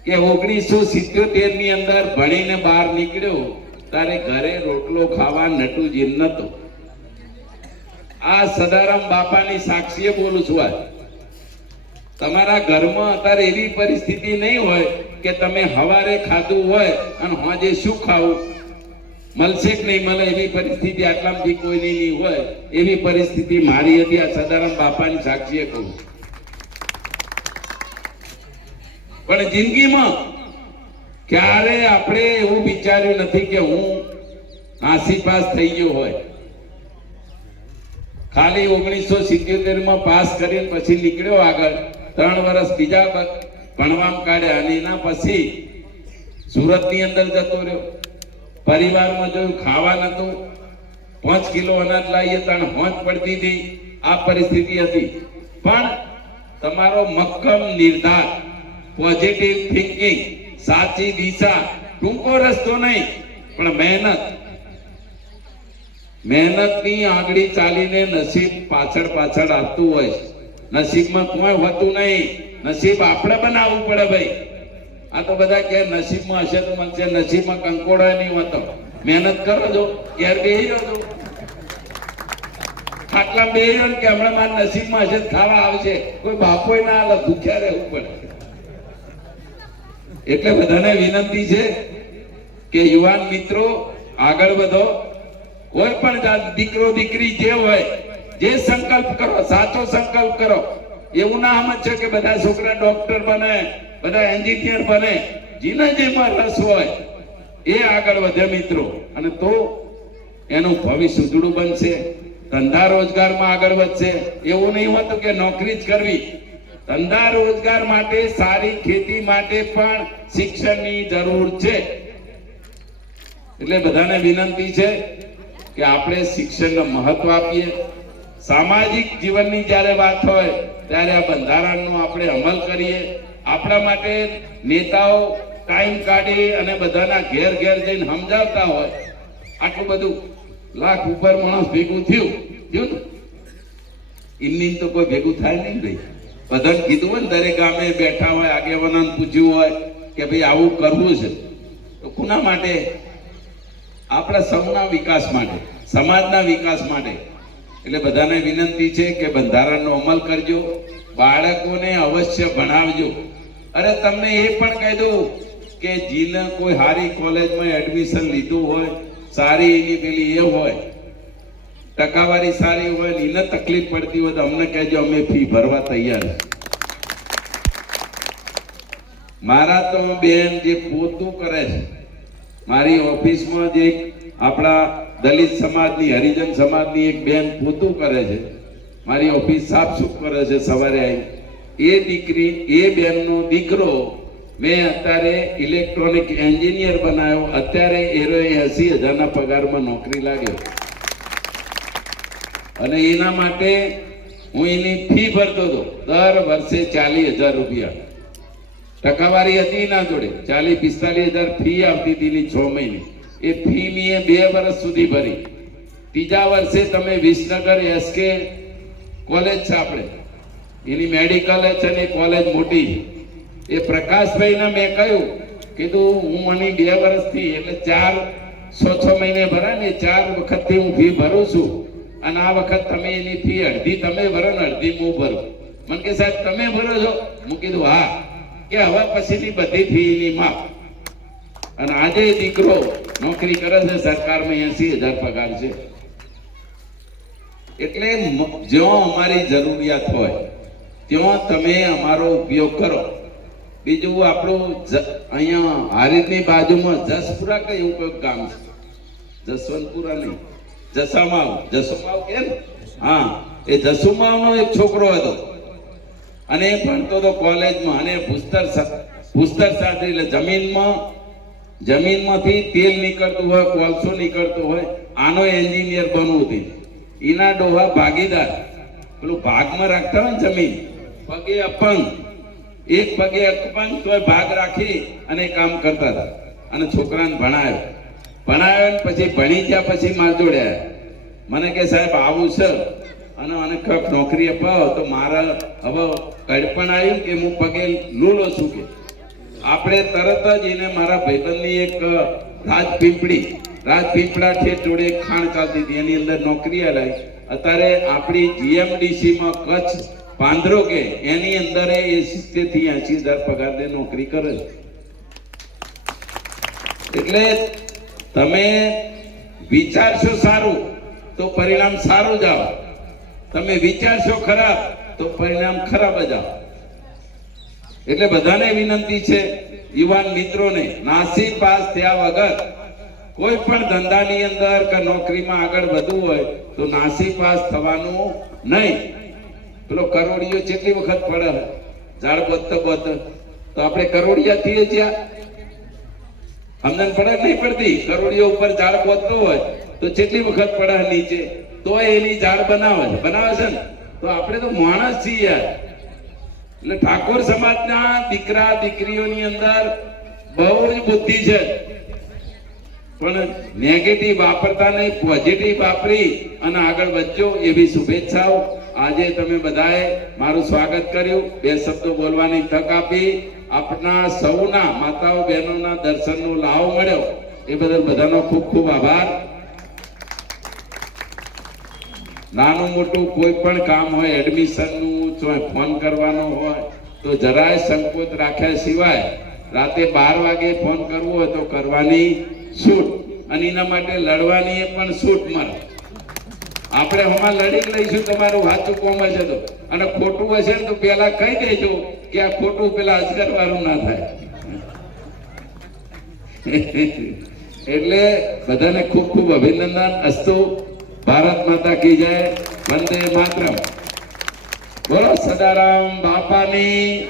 કે 1977 ની અંદર ભણીને બહાર નીકળ્યો તારે ઘરે રોટલો ખાવા નટુજી નતો. આ સદારામ બાપાની સાક્ષીએ બોલું છું. આ તમારા ઘરમાં અત્યારે એવી પરિસ્થિતિ નહીં હોય કે તમે હવારે ખાધું હોય અને હોજે શું ખાવું મળશે કે નહીં મળે, એવી પરિસ્થિતિ આટલામાંથી કોઈની નહીં હોય. એવી પરિસ્થિતિ મારી હતી. આ સદારામ બાપાની સાક્ષીએ કહું. પણ જિંદગીમાં ક્યારે આપણે એવું વિચાર્યું નથી કે હું નાસીપાસ થઈ ગયો હોય. ખાલી 1977 માં પાસ કરીને પછી નીકળ્યો આગળ. 3 વર્ષ બીજા ભણવામાં કાઢ્યા અને એના પછી સુરતની અંદર જતો રહ્યો, પરિવારમાં જોયું ખાવા નતું, 5 કિલો અનાજ લાવીએ તાણ હોંચ પડતી હતી, આ પરિસ્થિતિ હતી. પણ તમારો મક્કમ નિર્ધાર, પોઝિટિવ થિંકિંગ, સાચી દિશા, ટૂંકો રસ્તો નહીં પણ મહેનતની આગળી ચાલીને નસીબ પાછળ પાછળ આવતું હોય છે. નસીબમાં કોઈ હોતું નહીં, નસીબ આપણે બનાવવું પડે ભાઈ. આ તો બધા કે નસીબમાં હશે તો મળશે, નસીબમાં કંકોડો નહીં હોતો. મહેનત કરો છો, ઘેર બેહી રહ્યો છો, ખાટલા બેહી રહ્યો કે હમણાં મારા નસીબમાં હશે તો ખાવા આવશે, કોઈ બાપોય ના હાલે, ભૂખ્યા રહેવું પડે. એટલે બધાને વિનંતી છે કે યુવાન મિત્રો આગળ વધો. કોઈ પણ જાત દીકરો દીકરી જે હોય, જે સંકલ્પ કરો, સાચો સંકલ્પ કરો. એવું ના સમજ છે કે બધા છોકરા ડોક્ટર બને, બધા એન્જિનિયર બને. જેને જેમાં રસ હોય એ આગળ વધે મિત્રો, અને તો એનું ભવિષ્ય ઉજળું બનશે, ધંધા રોજગારમાં આગળ વધશે. એવું નહીં હોતું કે નોકરી જ કરવી. ધંધા રોજગાર માટે, સારી ખેતી માટે પણ શિક્ષણની જરૂર છે. એટલે બધાને વિનંતી છે કે આપણે શિક્ષણને મહત્વ આપીએ. સામાજિક જીવનની જ્યારે વાત હોય ત્યારે આ બંધારણનો આપણે અમલ કરીએ. આપણા માટે નેતાઓ ટાઈમ કાઢી અને બધાના ઘેર ઘેર જઈને સમજાવતા હોય. આટલું બધું લાખ ઉપર માણસ ભેગું થયું ને, એમની તો કોઈ ભેગું થાય નહીં ભાઈ. બધાને કીધું હોય ને, દરેક ગામે બેઠા હોય, આગેવાનોને પૂછ્યું હોય કે ભાઈ આવું કરવું છે, તો કોના માટે? આપણા સૌના વિકાસ માટે, સમાજના વિકાસ માટે. એટલે બધાને વિનંતી છે કે બંધારણનો અમલ કરજો, બાળકોને અવશ્ય ભણાવજો. અરે તમને એ પણ કહી દઉં કે જેને કોઈ સારી કોલેજમાં એડમિશન લીધું હોય, સારી એની પેલી એ હોય, ટકાવારી સારી હોય, એને તકલીફ પડતી હોય તો અમને કહેજો, અમે ફી ભરવા તૈયાર. મારા તો બેન જે પોતું કરે છે, મારી ઓફિસમાં જે આપણા દલિત સમાજની, હરિજન સમાજની એક બેન પોતું કરે છે, મારી ઓફિસ સાફ સુફ કરે છે સવારે આવી. એ દીકરી, એ બેનનો દીકરો મેં અત્યારે ઇલેક્ટ્રોનિક એન્જિનિયર બનાવ્યો. અત્યારે એરો 80,000ના પગારમાં નોકરી લાગ્યો. અને એના માટે હું એની ફી ભરતો હતો દર વર્ષે 40,000 રૂપિયા. ટકાવારી હતી એના જોડે, 40-45,000 ફી આવતી હતી એની 6 મહિને. એ ફી મેં 2 વર્ષ સુધી ભરી. ત્રીજા વર્ષે તમે વિસનગર એસકે કોલેજ છે આપણે, એની મેડિકલ છે ને કોલેજ મોટી છે. એ પ્રકાશભાઈને મેં કહ્યું, કીધું હું મને 2 વર્ષથી એટલે 4-6 મહિને ભરાય ને, 4 વખતથી હું ફી ભરું છું. અને આ વખત તમે એની ફી અડધી તમે ભરો ને અડધી હું ભરું. મને કે સાહેબ તમે ભરો છો? હું કીધું હા. કે હવે પછીની બધી ફી એની માફ. અને આજે દીકરો નોકરી કરે છે સરકારમાં, 80,000 પગાર છે. એટલે જ્યાં અમારી જરૂરિયાત હોય ત્યાં તમે અમારો ઉપયોગ કરો. બીજું આપણું અહીંયા હારીજની બાજુમાં જસપુરા કે એવું કોઈ ગામ છે, જસવંતપુરા નહીં, જસામાવ કે ને, હા, એ જસુમાવનો એક છોકરો હતો અને એ ભણતો હતો કોલેજમાં. અને ભૂસ્તર સાથે એટલે જમીનમાંથી તેલ નીકળતું હોય, કોલસો નીકળતો હોય, આનો એન્જિનિયર બનવું હતું. એના ડોહા ભાગીદાર, પેલું ભાગમાં રાખતા હોય ને જમીન, પગે અપંગ, એક પગે અપંગ તોય ભાગ રાખી અને કામ કરતા હતા. અને છોકરાને ભણાવ્યો ને પછી ભણી ગયા પછી માર જોડે આવ્યા. મને કે સાહેબ આવું છે અને મને કપ નોકરી અપાવો. તો મારા હવે કડપણ આવ્યું કે હું પગે લૂલો છું. કે આપણે તરત જ એને મારા ભાઈબંધની એક રાજપીપળા ઠેઠ જોડે ખાણ ચાલતી હતી, એની અંદર નોકરી આવી. અત્યારે આપણી જીએમડીસીમાં કચ્છ પાંદરો કે એની અંદર એ 70,000 થી 80,000 પગારને નોકરી કરે છે. એટલે તમે વિચારશો સારું તો પરિણામ સારું જ આવે. તમે વિચારશો ખરાબ તો પરિણામ ખરાબ જ આવે. એટલે બધાને વિનંતી છે, યુવાન મિત્રોને, નાસી પાસ થયા વગર કોઈ પણ ધંધાની અંદર કે નોકરીમાં આગળ વધવું હોય તો નાસી પાસ થવાનું નહીં. પેલો કરોડિયો કેટલી વખત પડે ઝાડ બોત તો આપણે કરોડિયા થઈએ છીએ. સમજણ પડે કે નહીં પડતી? કરોડિયો ઉપર ઝાડ પહોંચતો હોય તો કેટલી વખત પડે નીચે, તો એની ઝાડ બનાવે છે ને. તો આપણે તો માણસ છીએ યાર. એટલે ઠાકોર સમાજના દીકરા દીકરીઓની અંદર બહુ જ બુદ્ધિ છે, પણ નેગેટિવ વાપરતા નહીં, પોઝિટિવ વાપરી અને આગળ વધજો એવી શુભેચ્છાઓ. આજે તમે બધાએ મારું સ્વાગત કર્યું, બે શબ્દો બોલવાની તક આપી, આપના સૌના માતાઓ બહેનોના દર્શનનો લાભ મળ્યો એ બદલ બધાનો ખૂબ ખૂબ આભાર. નાનું મોટું કોઈ પણ કામ હોય, એડમિશનનું ફોન કરવાનો હોય તો જરાય સંકોચ રાખ્યા સિવાય રાતે 12 વાગે ફોન કરવો હોય તો કરવાની છૂટ, અને એના માટે લડવાની એ પણ છૂટ મળે. આપણે હમણાં લડી લઈશું તમારું સાચું કોમ હશે તો, અને ખોટું હશે ને તો પેલા કહી દેજો કે આ ખોટું પેલા અજગર વાળું ના થાય. એટલે બધાને ખૂબ ખૂબ અભિનંદન. અસ્તુ. ભારત માતા કી જય. વંદે માતરમ. બોલો સદારામ બાપાની.